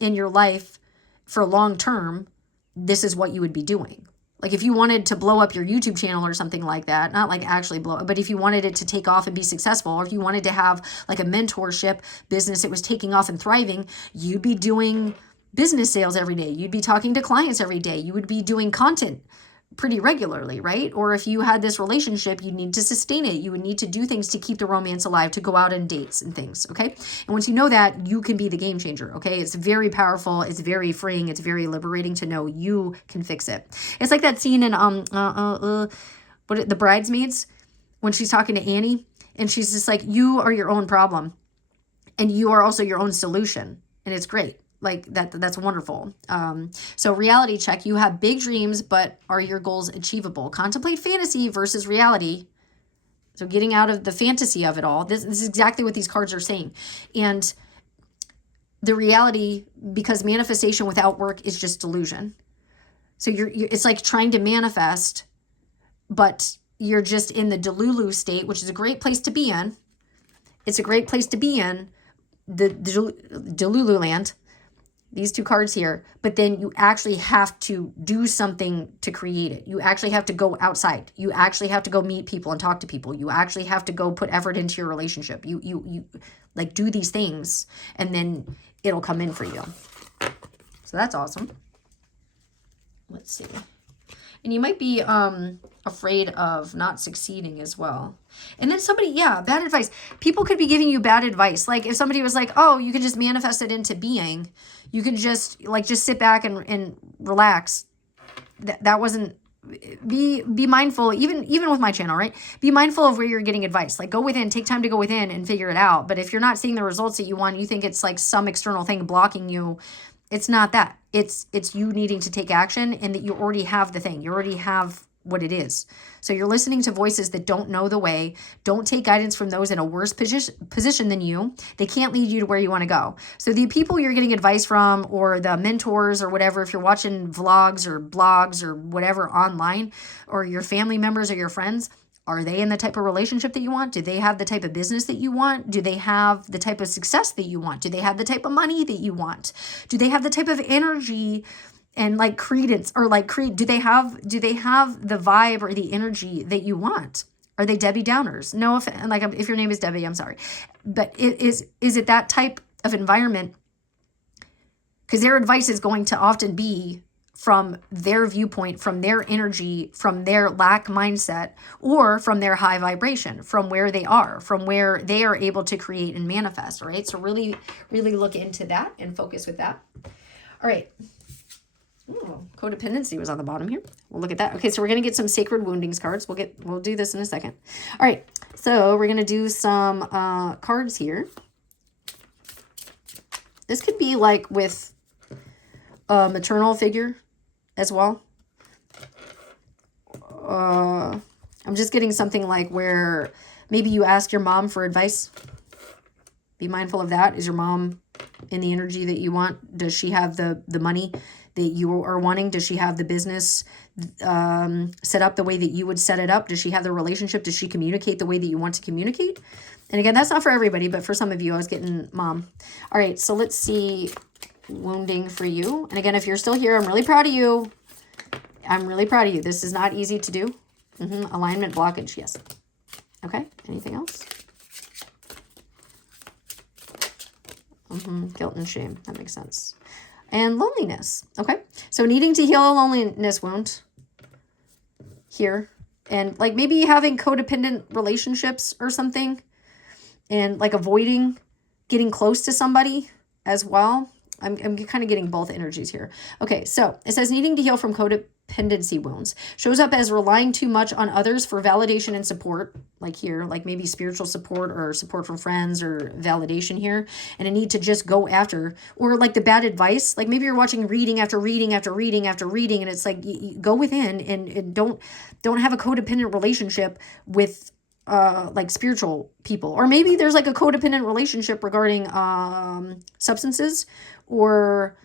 in your life for long term, this is what you would be doing. Like if you wanted to blow up your YouTube channel or something like that, not like actually blow it, but if you wanted it to take off and be successful, or if you wanted to have like a mentorship business that was taking off and thriving, you'd be doing business sales every day. You'd be talking to clients every day. You would be doing content pretty regularly, right? Or if you had this relationship, you need to sustain it. You would need to do things to keep the romance alive, to go out on dates and things, okay? And once you know that, you can be the game changer, okay? It's very powerful. It's very freeing. It's very liberating to know you can fix it. It's like that scene in The Bridesmaids, when she's talking to Annie, and she's just like, you are your own problem, and you are also your own solution, and it's great. Like that's wonderful. So reality check, you have big dreams, but are your goals achievable? Contemplate fantasy versus reality. So getting out of the fantasy of it all. This is exactly what these cards are saying. And the reality, because manifestation without work is just delusion. So it's like trying to manifest, but you're just in the delulu state, which is a great place to be in. It's a great place to be in the delulu land. These two cards here, but then you actually have to do something to create it. You actually have to go outside. You actually have to go meet people and talk to people. You actually have to go put effort into your relationship. You like do these things, and then it'll come in for you. So that's awesome. Let's see. And you might be afraid of not succeeding as well. And then somebody, bad advice. People could be giving you bad advice. Like if somebody was like, oh, you can just manifest it into being. You can just sit back and relax. That wasn't, be mindful, even with my channel, right? Be mindful of where you're getting advice. Like go within, take time to go within and figure it out. But if you're not seeing the results that you want, you think it's like some external thing blocking you. It's not that. It's you needing to take action, and that you already have the thing. You already have what it is. So you're listening to voices that don't know the way. Don't take guidance from those in a worse position than you. They can't lead you to where you want to go. So the people you're getting advice from, or the mentors or whatever, if you're watching vlogs or blogs or whatever online, or your family members or your friends, are they in the type of relationship that you want? Do they have the type of business that you want? Do they have the type of success that you want? Do they have the type of money that you want? Do they have the type of energy and like credence, or like do they have the vibe or the energy that you want? Are they Debbie Downers? No, if your name is Debbie, I'm sorry. But is it that type of environment? Because their advice is going to often be from their viewpoint, from their energy, from their lack mindset, or from their high vibration, from where they are, from where they are able to create and manifest, right? So really, really look into that and focus with that. All right. Ooh, codependency was on the bottom here. We'll look at that. Okay, so we're going to get some sacred woundings cards. We'll do this in a second. All right, so we're going to do some cards here. This could be like with a maternal figure as well. I'm just getting something like where maybe you ask your mom for advice. Be mindful of that. Is your mom in the energy that you want? Does she have the money that you are wanting? Does she have the business set up the way that you would set it up? Does she have the relationship? Does she communicate the way that you want to communicate? And again, that's not for everybody, but for some of you, I was getting mom. All right, so let's see wounding for you. And again, if you're still here, I'm really proud of you. I'm really proud of you. This is not easy to do. Alignment blockage, yes. Okay, anything else? Guilt and shame, that makes sense. And loneliness, okay? So needing to heal a loneliness wound here. And like maybe having codependent relationships or something. And like avoiding getting close to somebody as well. I'm kind of getting both energies here. Okay, so it says needing to heal from codependency wounds. Shows up as relying too much on others for validation and support, like here, like maybe spiritual support or support from friends or validation here, and a need to just go after, or like the bad advice, like maybe you're watching reading after reading after reading after reading, and it's like you go within and don't have a codependent relationship with like spiritual people. Or maybe there's like a codependent relationship regarding substances or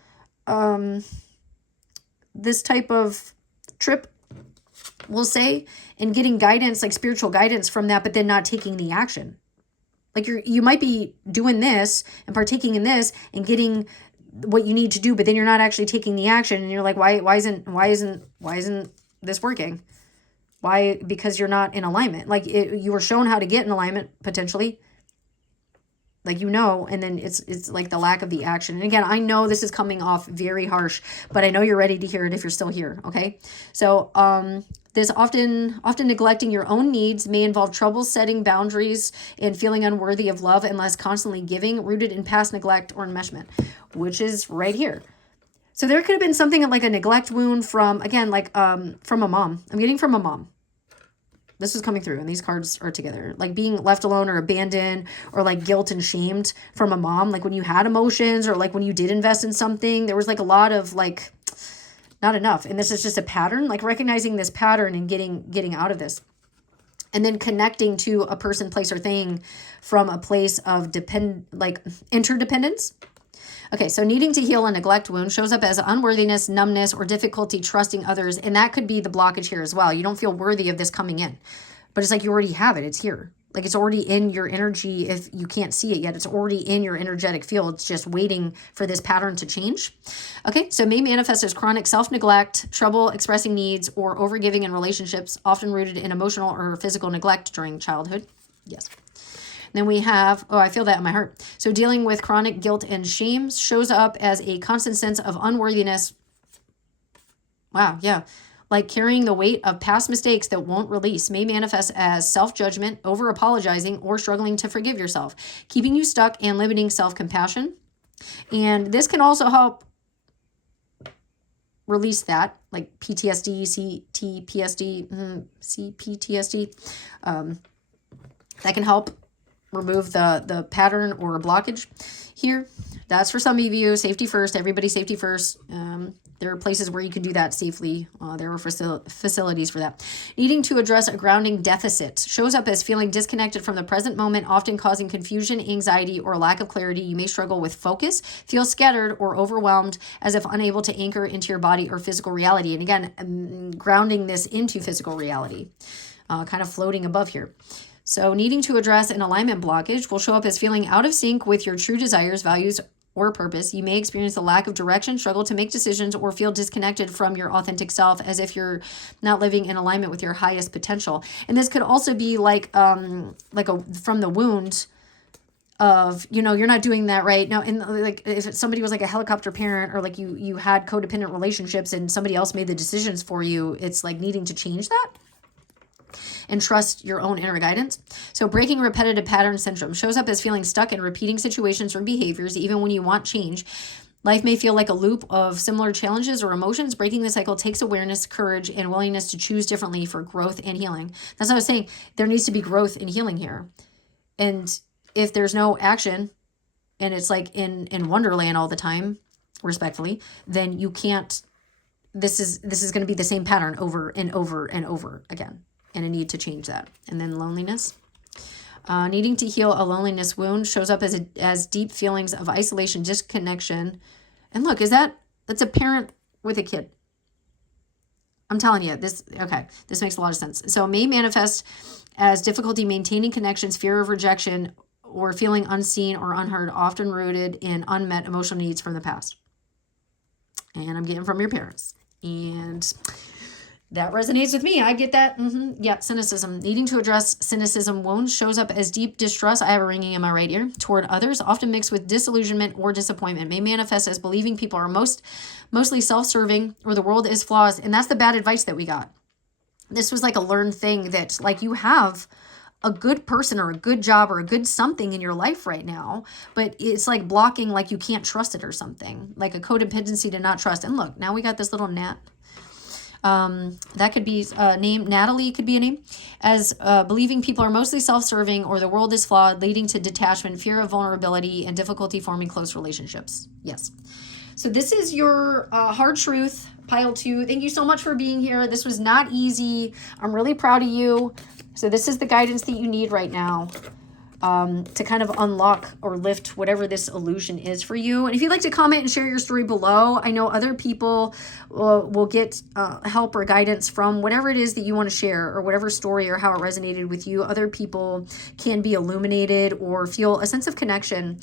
this type of trip, we'll say, and getting guidance, like spiritual guidance from that, but then not taking the action. Like you might be doing this and partaking in this and getting what you need to do, but then you're not actually taking the action, and you're like, why isn't this working? Why? Because you're not in alignment. Like you were shown how to get in alignment potentially, like, and then it's like the lack of the action. And again, I know this is coming off very harsh, but I know you're ready to hear it if you're still here. Okay. So, this often neglecting your own needs may involve trouble setting boundaries and feeling unworthy of love unless constantly giving, rooted in past neglect or enmeshment, which is right here. So there could have been something like a neglect wound from, again, like, from a mom. I'm getting from a mom. This is coming through, and these cards are together. Like being left alone or abandoned, or like guilt and shamed from a mom. Like when you had emotions, or like when you did invest in something, there was like a lot of like, not enough. And this is just a pattern, like recognizing this pattern and getting out of this. And then connecting to a person, place, or thing from a place of interdependence. Okay, so needing to heal a neglect wound shows up as unworthiness, numbness, or difficulty trusting others. And that could be the blockage here as well. You don't feel worthy of this coming in. But it's like you already have it. It's here. Like it's already in your energy. If you can't see it yet, it's already in your energetic field. It's just waiting for this pattern to change. Okay, so may manifest as chronic self-neglect, trouble expressing needs, or overgiving in relationships, often rooted in emotional or physical neglect during childhood. Yes. Then we have, I feel that in my heart. So dealing with chronic guilt and shame shows up as a constant sense of unworthiness. Wow, yeah. Like carrying the weight of past mistakes that won't release, may manifest as self-judgment, over-apologizing, or struggling to forgive yourself, keeping you stuck and limiting self-compassion. And this can also help release that, like PTSD, CTPSD, CPTSD. That can help remove the pattern or a blockage here. That's for some of you. Safety first. Everybody safety first. There are places where you can do that safely. There are facilities for that. Needing to address a grounding deficit shows up as feeling disconnected from the present moment, often causing confusion, anxiety, or lack of clarity. You may struggle with focus, feel scattered or overwhelmed, as if unable to anchor into your body or physical reality. And again, grounding this into physical reality, kind of floating above here. So needing to address an alignment blockage will show up as feeling out of sync with your true desires, values, or purpose. You may experience a lack of direction, struggle to make decisions, or feel disconnected from your authentic self, as if you're not living in alignment with your highest potential. And this could also be like from the wound of, you're not doing that right now. And like if somebody was like a helicopter parent, or like you had codependent relationships and somebody else made the decisions for you, it's like needing to change that and trust your own inner guidance. So breaking repetitive pattern syndrome shows up as feeling stuck in repeating situations or behaviors, even when you want change. Life may feel like a loop of similar challenges or emotions. Breaking the cycle takes awareness, courage, and willingness to choose differently for growth and healing. That's what I was saying. There needs to be growth and healing here. And if there's no action, and it's like in Wonderland all the time, respectfully, then you can't, this is going to be the same pattern over and over and over again. And a need to change that. And then loneliness. Needing to heal a loneliness wound shows up as deep feelings of isolation, disconnection. And look, that's a parent with a kid. I'm telling you, this makes a lot of sense. So it may manifest as difficulty maintaining connections, fear of rejection, or feeling unseen or unheard, often rooted in unmet emotional needs from the past. And I'm getting from your parents. And that resonates with me. I get that. Yeah, cynicism. Needing to address cynicism wounds shows up as deep distrust. I have a ringing in my right ear. Toward others, often mixed with disillusionment or disappointment. May manifest as believing people are mostly self-serving, or the world is flawed. And that's the bad advice that we got. This was like a learned thing that like you have a good person or a good job or a good something in your life right now, but it's like blocking, like you can't trust it or something, like a codependency to not trust. And look, now we got this little gnat. That could be a name. Natalie could be a name. As believing people are mostly self-serving or the world is flawed, leading to detachment, fear of vulnerability, and difficulty forming close relationships. Yes. So this is your hard truth, pile 2. Thank you so much for being here. This was not easy. I'm really proud of you. So this is the guidance that you need right now. To kind of unlock or lift whatever this illusion is for you. And if you'd like to comment and share your story below, I know other people will get help or guidance from whatever it is that you want to share, or whatever story or how it resonated with you. Other people can be illuminated or feel a sense of connection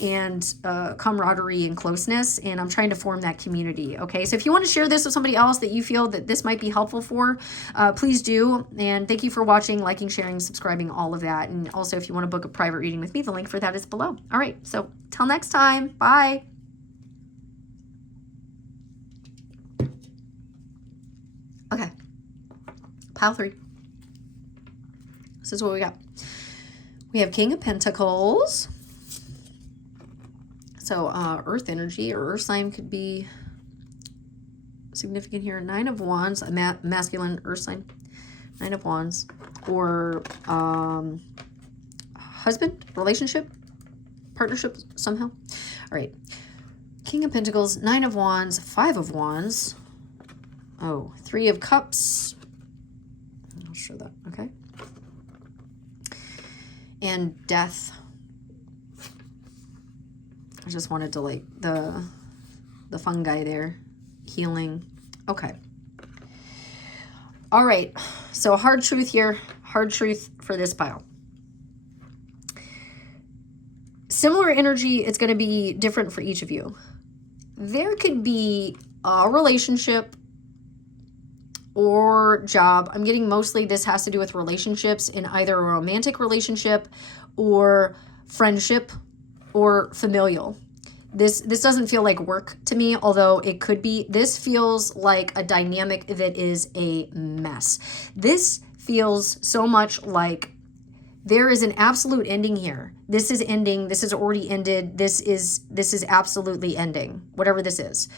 and camaraderie and closeness, and I'm trying to form that community. Okay, so if you want to share this with somebody else that you feel that this might be helpful for, please do. And thank you for watching, liking, sharing, subscribing, all of that. And also, if you want to book a private reading with me, the link for that is below. All right, so till next time, bye. Okay, pile 3. This is what we got. We have King of Pentacles. So earth energy or earth sign could be significant here. 9 of Wands, a masculine earth sign. 9 of Wands. Or husband, relationship, partnership somehow. All right. King of Pentacles, 9 of Wands, 5 of Wands. Oh, 3 of Cups. I'll show that. Okay. And Death. I just wanted to like the fungi there, healing. Okay. All right. So hard truth here, hard truth for this pile. Similar energy, it's going to be different for each of you. There could be a relationship or job. I'm getting mostly this has to do with relationships in either a romantic relationship or friendship or familial. This doesn't feel like work to me, although it could be. This feels like a dynamic that is a mess. This feels so much like there is an absolute ending here. This is ending. This is already ended. This is absolutely ending. Whatever this is.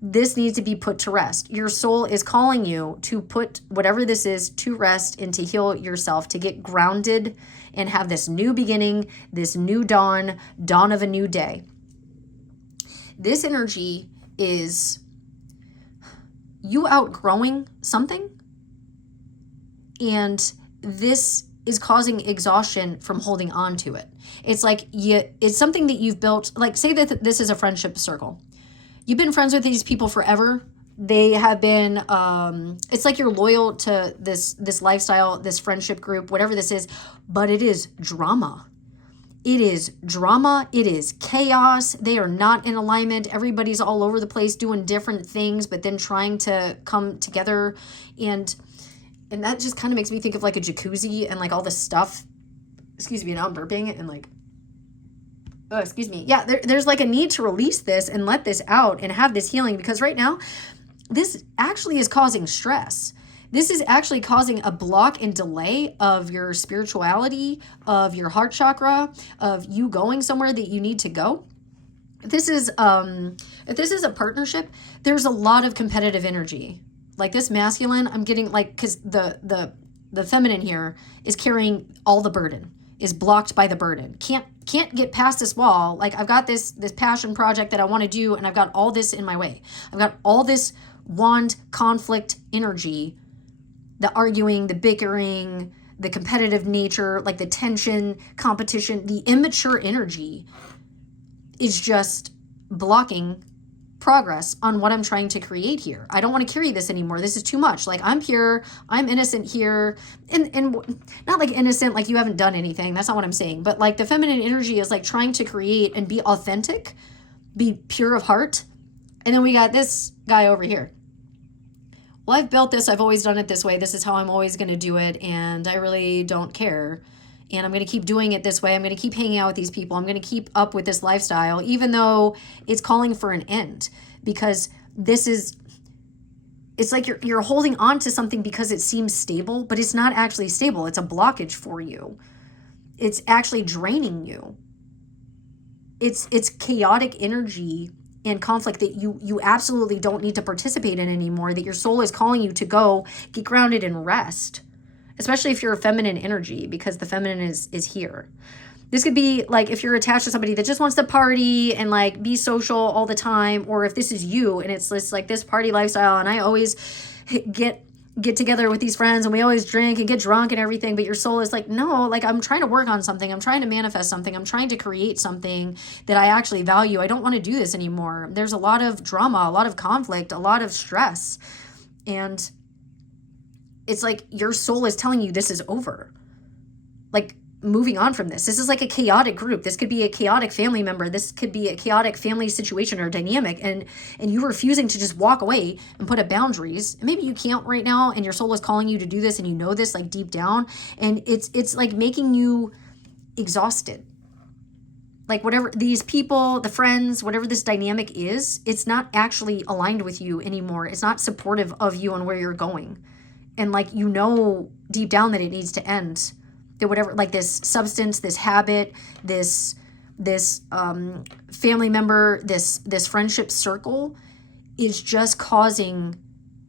This needs to be put to rest. Your soul is calling you to put whatever this is to rest and to heal yourself, to get grounded and have this new beginning, this new dawn of a new day. This energy is you outgrowing something, and this is causing exhaustion from holding on to it. It's like it's something that you've built, like say that this is a friendship circle. You've been friends with these people forever. They have been, it's like you're loyal to this lifestyle, this friendship group, whatever this is, but it is drama. It is drama. It is chaos. They are not in alignment. Everybody's all over the place doing different things, but then trying to come together. And that just kind of makes me think of like a jacuzzi and like all this stuff. Excuse me, now I'm burping and like, oh, excuse me. Yeah, there's like a need to release this and let this out and have this healing, because right now, this actually is causing stress. This is actually causing a block and delay of your spirituality, of your heart chakra, of you going somewhere that you need to go. If this is a partnership, there's a lot of competitive energy. Like this masculine, I'm getting like, because the feminine here is carrying all the burden, is blocked by the burden. Can't get past this wall. Like I've got this passion project that I want to do, and I've got all this in my way. I've got all this wand conflict energy, the arguing, the bickering, the competitive nature, like the tension, competition, the immature energy is just blocking progress on what I'm trying to create here. I don't want to carry this anymore. This is too much. Like I'm pure, I'm innocent here. And not like innocent, like you haven't done anything. That's not what I'm saying. But like the feminine energy is like trying to create and be authentic, be pure of heart. And then we got this guy over here. Well, I've built this. I've always done it this way. This is how I'm always going to do it. And I really don't care. And I'm going to keep doing it this way. I'm going to keep hanging out with these people. I'm going to keep up with this lifestyle, even though it's calling for an end, because this is it's like you're holding on to something because it seems stable, but it's not actually stable. It's a blockage for you. It's actually draining you. It's chaotic energy and conflict that you absolutely don't need to participate in anymore, that your soul is calling you to go get grounded and rest, especially if you're a feminine energy, because the feminine is here. This could be like if you're attached to somebody that just wants to party and like be social all the time, or if this is you and it's just like this party lifestyle and I always get together with these friends and we always drink and get drunk and everything, but your soul is like, no, like I'm trying to work on something. I'm trying to manifest something. I'm trying to create something that I actually value. I don't want to do this anymore. There's a lot of drama, a lot of conflict, a lot of stress. And it's like your soul is telling you this is over. Like, moving on from this. This is like a chaotic group. This could be a chaotic family member. This could be a chaotic family situation or dynamic. And you refusing to just walk away and put up boundaries. And maybe you can't right now and your soul is calling you to do this and you know this like deep down. And it's like making you exhausted. Like whatever these people, the friends, whatever this dynamic is, it's not actually aligned with you anymore. It's not supportive of you and where you're going. And like, you know, deep down that it needs to end. That whatever, like this substance, this habit, this family member, this friendship circle is just causing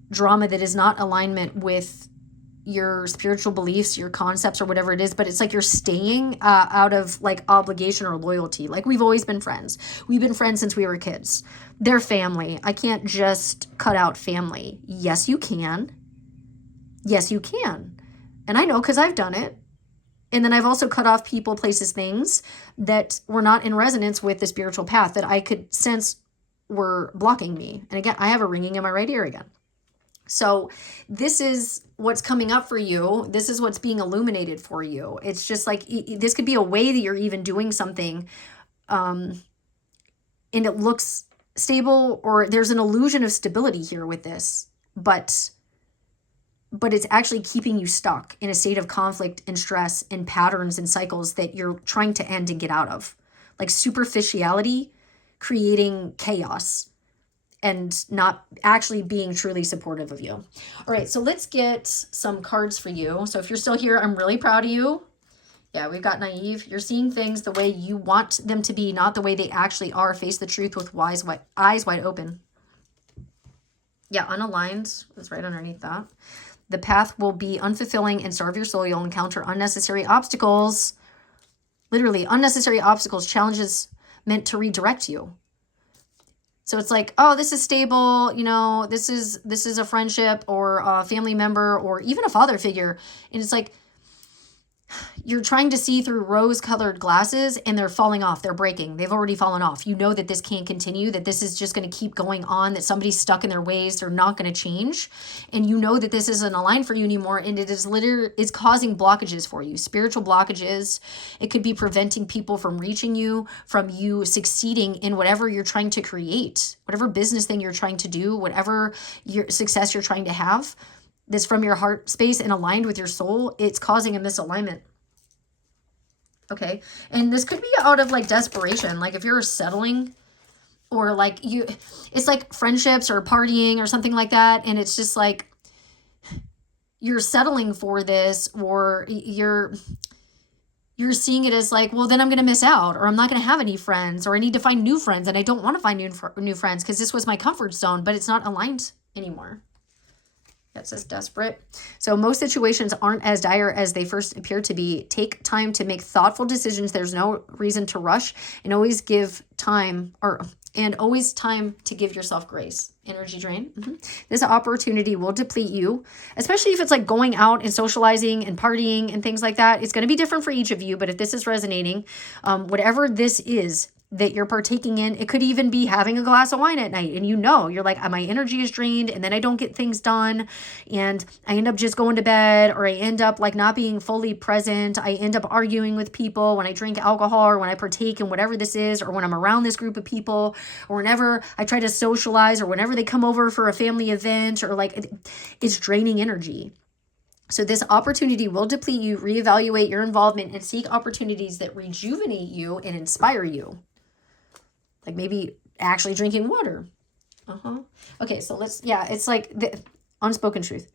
drama that is not alignment with your spiritual beliefs, your concepts, or whatever it is. But it's like you're staying out of like obligation or loyalty. Like we've always been friends. We've been friends since we were kids. They're family. I can't just cut out family. Yes, you can. Yes, you can. And I know because I've done it. And then I've also cut off people, places, things that were not in resonance with the spiritual path that I could sense were blocking me. And again, I have a ringing in my right ear again. So this is what's coming up for you. This is what's being illuminated for you. It's just like, this could be a way that you're even doing something and it looks stable, or there's an illusion of stability here with this, but it's actually keeping you stuck in a state of conflict and stress and patterns and cycles that you're trying to end and get out of. Like superficiality creating chaos and not actually being truly supportive of you. All right, so let's get some cards for you. So if you're still here, I'm really proud of you. Yeah, we've got naive. You're seeing things the way you want them to be, not the way they actually are. Face the truth with eyes wide open. Yeah, unaligned is right underneath that. The path will be unfulfilling and starve your soul. You'll encounter unnecessary obstacles. Literally, unnecessary obstacles, challenges meant to redirect you. So it's like, oh, this is stable. You know, this is a friendship or a family member or even a father figure. And it's like, you're trying to see through rose-colored glasses and they're falling off. They're breaking. They've already fallen off. You know that this can't continue, that this is just going to keep going on, that somebody's stuck in their ways. They're not going to change. And you know that this isn't aligned for you anymore. And it's causing blockages for you, spiritual blockages. It could be preventing people from reaching you, from you succeeding in whatever you're trying to create, whatever business thing you're trying to do, whatever your success you're trying to have. This from your heart space and aligned with your soul, it's causing a misalignment. Okay. And this could be out of like desperation. Like if you're settling or like it's like friendships or partying or something like that. And it's just like, you're settling for this, or you're seeing it as like, well, then I'm going to miss out, or I'm not going to have any friends, or I need to find new friends. And I don't want to find new friends because this was my comfort zone, but it's not aligned anymore. That says desperate. So most situations aren't as dire as they first appear to be. Take time to make thoughtful decisions. There's no reason to rush, and always time to give yourself grace. Energy drain. This opportunity will deplete you, especially if it's like going out and socializing and partying and things like that. It's going to be different for each of you, but if this is resonating, whatever this is that you're partaking in, it could even be having a glass of wine at night, and you're like, my energy is drained, and then I don't get things done, and I end up just going to bed, or I end up like not being fully present. I end up arguing with people when I drink alcohol, or when I partake in whatever this is, or when I'm around this group of people, or whenever I try to socialize, or whenever they come over for a family event, or like it's draining energy. So this opportunity will deplete you. Reevaluate your involvement and seek opportunities that rejuvenate you and inspire you. Like maybe actually drinking water. Okay, so it's like unspoken truth.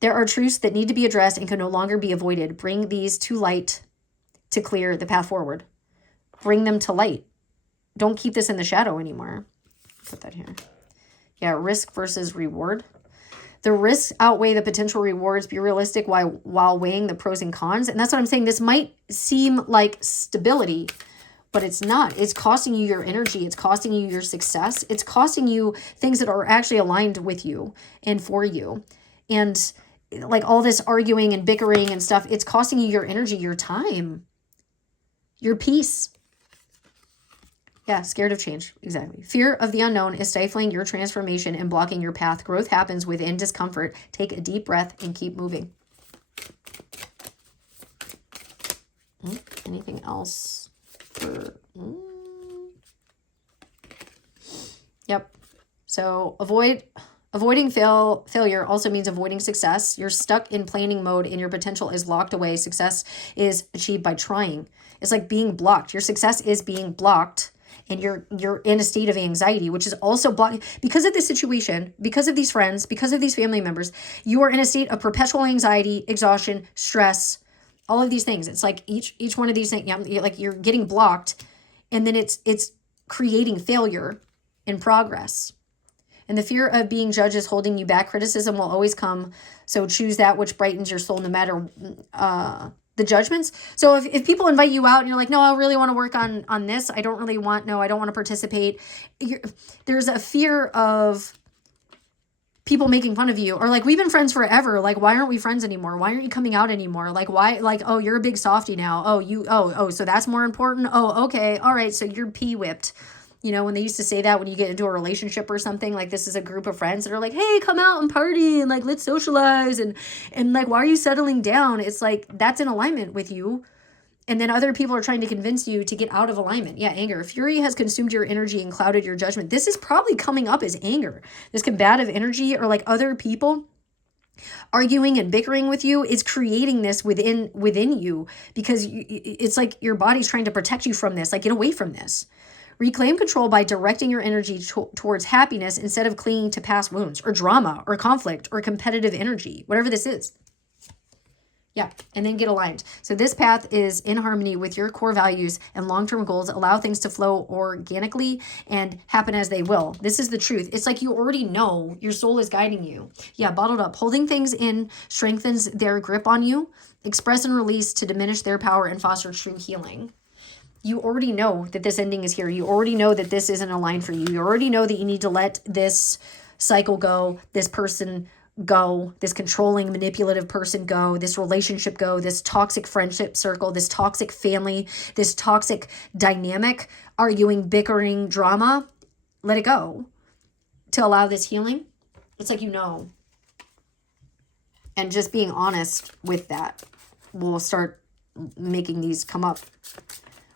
There are truths that need to be addressed and can no longer be avoided. Bring these to light to clear the path forward. Bring them to light. Don't keep this in the shadow anymore. Put that here. Yeah, risk versus reward. The risks outweigh the potential rewards. Be realistic while weighing the pros and cons. And that's what I'm saying. This might seem like stability, but it's not. It's costing you your energy. It's costing you your success. It's costing you things that are actually aligned with you and for you. And like all this arguing and bickering and stuff, it's costing you your energy, your time, your peace. Yeah, scared of change. Exactly. Fear of the unknown is stifling your transformation and blocking your path. Growth happens within discomfort. Take a deep breath and keep moving. Anything else? Yep. So avoiding failure also means avoiding success. You're stuck in planning mode and your potential is locked away. Success is achieved by trying. It's like being blocked. Your success is being blocked. And you're in a state of anxiety, which is also blocking because of this situation, because of these friends, because of these family members. You are in a state of perpetual anxiety, exhaustion, stress, all of these things. It's like each one of these things, like you're getting blocked, and then it's creating failure in progress. And the fear of being judged is holding you back. Criticism will always come, so choose that which brightens your soul, no matter the judgments. So if people invite you out and you're like, no, I really want to work on this. I don't want to participate. There's a fear of people making fun of you, or like, we've been friends forever. Like, why aren't we friends anymore? Why aren't you coming out anymore? Like, why, like, oh, you're a big softie now. Oh, so that's more important. Oh, okay. All right. So you're pee-whipped. You know, when they used to say that when you get into a relationship or something, like this is a group of friends that are like, hey, come out and party and like, let's socialize. And like, why are you settling down? It's like, that's in alignment with you. And then other people are trying to convince you to get out of alignment. Yeah, anger. Fury has consumed your energy and clouded your judgment. This is probably coming up as anger. This combative energy, or like other people arguing and bickering with you, is creating this within you, because it's like your body's trying to protect you from this. Like, get away from this. Reclaim control by directing your energy towards happiness instead of clinging to past wounds or drama or conflict or competitive energy, whatever this is. Yeah, and then get aligned. So this path is in harmony with your core values and long-term goals. Allow things to flow organically and happen as they will. This is the truth. It's like you already know your soul is guiding you. Yeah, bottled up. Holding things in strengthens their grip on you. Express and release to diminish their power and foster true healing. You already know that this ending is here. You already know that this isn't aligned for you. You already know that you need to let this cycle go, this person go, this controlling, manipulative person go, this relationship go, this toxic friendship circle, this toxic family, this toxic dynamic, arguing, bickering, drama. Let it go to allow this healing. It's like, you know. And just being honest with that will start making these come up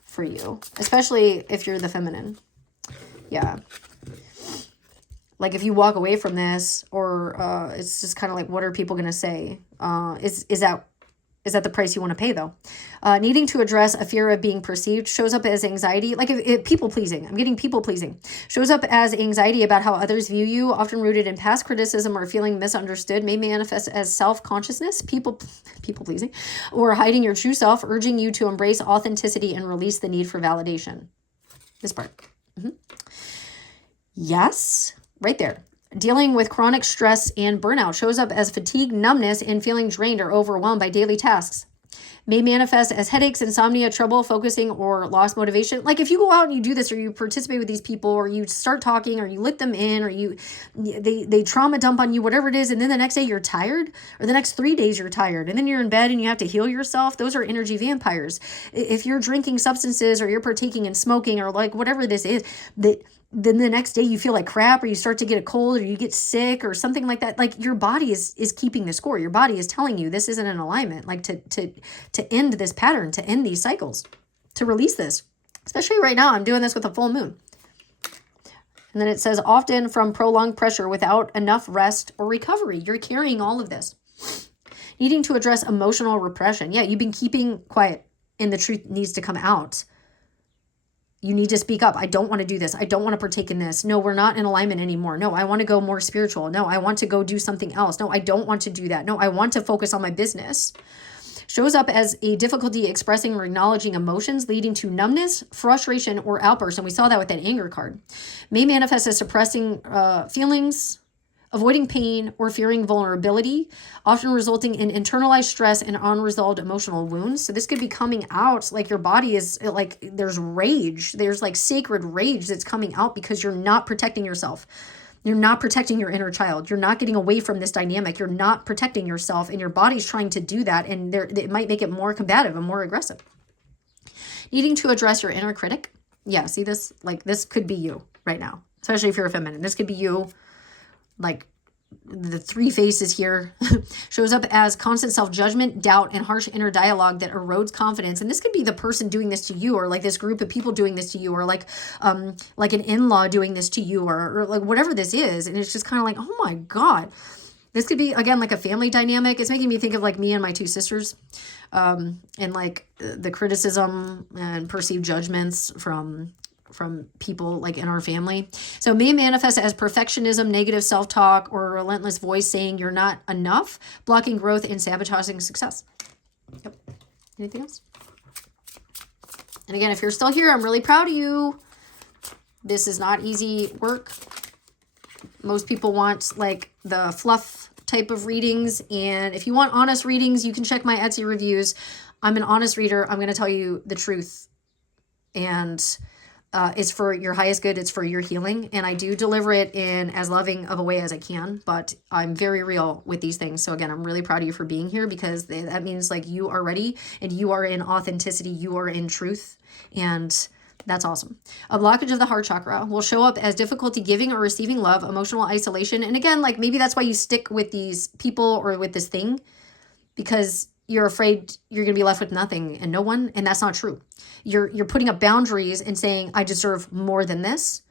for you, especially if you're the feminine. Yeah, like if you walk away from this, or it's just kind of like, what are people gonna say? Is that the price you want to pay, though? Needing to address a fear of being perceived shows up as anxiety. Like if people pleasing, I'm getting people pleasing. Shows up as anxiety about how others view you, often rooted in past criticism or feeling misunderstood. May manifest as self-consciousness, people pleasing, or hiding your true self, urging you to embrace authenticity and release the need for validation. This part. Yes, right there. Dealing with chronic stress and burnout shows up as fatigue, numbness, and feeling drained or overwhelmed by daily tasks. May manifest as headaches, insomnia, trouble focusing, or lost motivation. Like if you go out and you do this, or you participate with these people, or you start talking, or you let them in, or they trauma dump on you, whatever it is, and then the next day you're tired, or the next 3 days you're tired, and then you're in bed and you have to heal yourself. Those are energy vampires. If you're drinking substances, or you're partaking in smoking, or like whatever this is, then the next day you feel like crap, or you start to get a cold, or you get sick, or something like that. Like your body is keeping the score. Your body is telling you this isn't in alignment. Like to end this pattern, to end these cycles, to release this. Especially right now, I'm doing this with a full moon. And then it says, often from prolonged pressure without enough rest or recovery. You're carrying all of this. Needing to address emotional repression. Yeah, you've been keeping quiet, and the truth needs to come out. You need to speak up. I don't want to do this. I don't want to partake in this. No, we're not in alignment anymore. No, I want to go more spiritual. No, I want to go do something else. No, I don't want to do that. No, I want to focus on my business. Shows up as a difficulty expressing or acknowledging emotions, leading to numbness, frustration, or outbursts. And we saw that with that anger card. May manifest as suppressing feelings, avoiding pain, or fearing vulnerability, often resulting in internalized stress and unresolved emotional wounds. So this could be coming out like your body is like there's rage. There's like sacred rage that's coming out because you're not protecting yourself. You're not protecting your inner child. You're not getting away from this dynamic. You're not protecting yourself, and your body's trying to do that, and it might make it more combative and more aggressive. Needing to address your inner critic. Yeah, see this? Like this could be you right now, especially if you're a feminine. This could be you. Like the three faces here shows up as constant self-judgment, doubt, and harsh inner dialogue that erodes confidence. And this could be the person doing this to you, or like this group of people doing this to you, or like an in-law doing this to you, or like whatever this is. And it's just kind of like, oh my God, this could be, again, like a family dynamic. It's making me think of like me and my two sisters, and like the criticism and perceived judgments from people like in our family. So it may manifest as perfectionism, negative self-talk, or a relentless voice saying you're not enough, blocking growth and sabotaging success. Yep. Anything else? And again, if you're still here, I'm really proud of you. This is not easy work. Most people want like the fluff type of readings. And if you want honest readings, you can check my Etsy reviews. I'm an honest reader. I'm going to tell you the truth. And it's for your highest good. It's for your healing. And I do deliver it in as loving of a way as I can, but I'm very real with these things. So again, I'm really proud of you for being here, because that means like you are ready and you are in authenticity. You are in truth. And that's awesome. A blockage of the heart chakra will show up as difficulty giving or receiving love, emotional isolation. And again, like maybe that's why you stick with these people or with this thing, because you're afraid you're going to be left with nothing and no one. And that's not true. You're putting up boundaries and saying, I deserve more than this.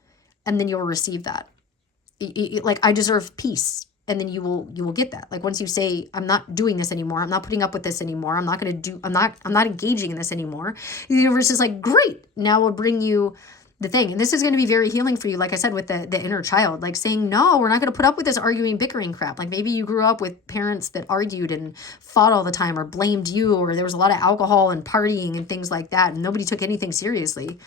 And then you'll receive that. Like, I deserve peace. And then you will get that. Like once you say, I'm not doing this anymore. I'm not putting up with this anymore. I'm not engaging in this anymore. The universe is like, great. Now we'll bring you the thing. And this is going to be very healing for you. Like I said, with the inner child, like saying, no, we're not going to put up with this arguing, bickering crap. Like maybe you grew up with parents that argued and fought all the time, or blamed you, or there was a lot of alcohol and partying and things like that. And nobody took anything seriously.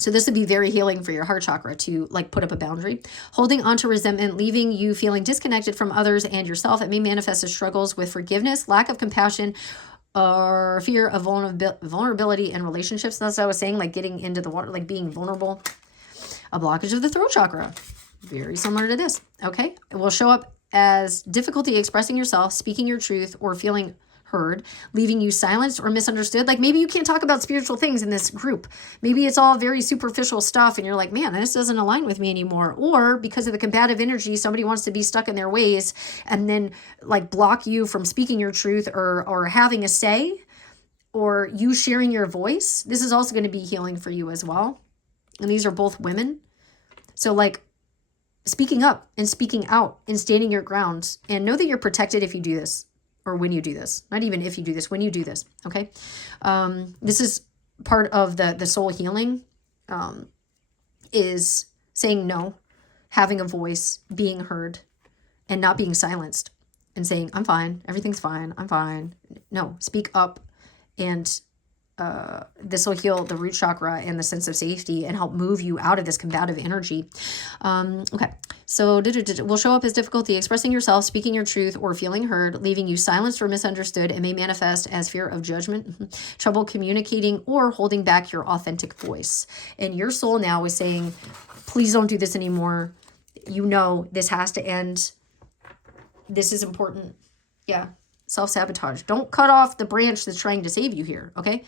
So this would be very healing for your heart chakra to like put up a boundary. Holding on to resentment, leaving you feeling disconnected from others and yourself. It may manifest as struggles with forgiveness, lack of compassion, or fear of vulnerability in relationships. That's what I was saying, like getting into the water, like being vulnerable. A blockage of the throat chakra. Very similar to this. Okay. It will show up as difficulty expressing yourself, speaking your truth, or feeling heard, leaving you silenced or misunderstood. Like maybe you can't talk about spiritual things in this group. Maybe it's all very superficial stuff and you're like, man, this doesn't align with me anymore. Or because of the combative energy, somebody wants to be stuck in their ways and then like block you from speaking your truth or having a say, or you sharing your voice. This is also going to be healing for you as well. And these are both women. So like speaking up and speaking out and standing your ground, and know that you're protected if you do this. Or when you do this, not even if you do this, when you do this, okay? This is part of the soul healing, is saying no, having a voice, being heard, and not being silenced, and saying, I'm fine, everything's fine, I'm fine. No, speak up, and this will heal the root chakra and the sense of safety and help move you out of this combative energy. Okay, so will show up as difficulty expressing yourself, speaking your truth, or feeling heard, leaving you silenced or misunderstood. It may manifest as fear of judgment, trouble communicating, or holding back your authentic voice. And your soul now is saying, please don't do this anymore. You know this has to end. This is important. Yeah, self-sabotage. Don't cut off the branch that's trying to save you here, okay?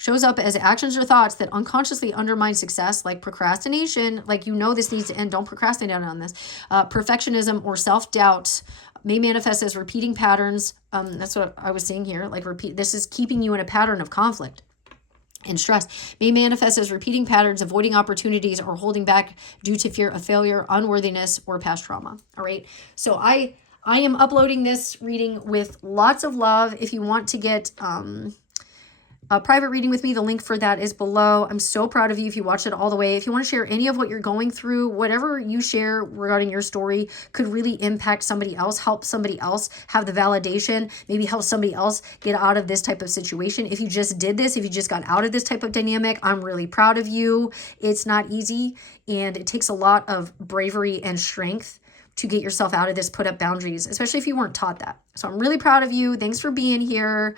Shows up as actions or thoughts that unconsciously undermine success, like procrastination, like you know this needs to end, don't procrastinate on this. Perfectionism or self-doubt may manifest as repeating patterns. That's what I was saying here, like this is keeping you in a pattern of conflict and stress. May manifest as repeating patterns, avoiding opportunities, or holding back due to fear of failure, unworthiness, or past trauma. All right, so I am uploading this reading with lots of love. If you want to get a private reading with me, the link for that is below. I'm so proud of you if you watched it all the way. If you want to share any of what you're going through, whatever you share regarding your story could really impact somebody else, help somebody else have the validation, maybe help somebody else get out of this type of situation. If you just did this, if you just got out of this type of dynamic, I'm really proud of you. It's not easy, and it takes a lot of bravery and strength to get yourself out of this, put up boundaries, especially if you weren't taught that. So I'm really proud of you. Thanks for being here.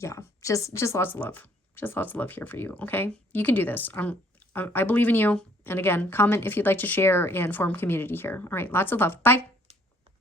Yeah, just lots of love. Just lots of love here for you, okay? You can do this. I believe in you. And again, comment if you'd like to share and form community here. All right, lots of love. Bye.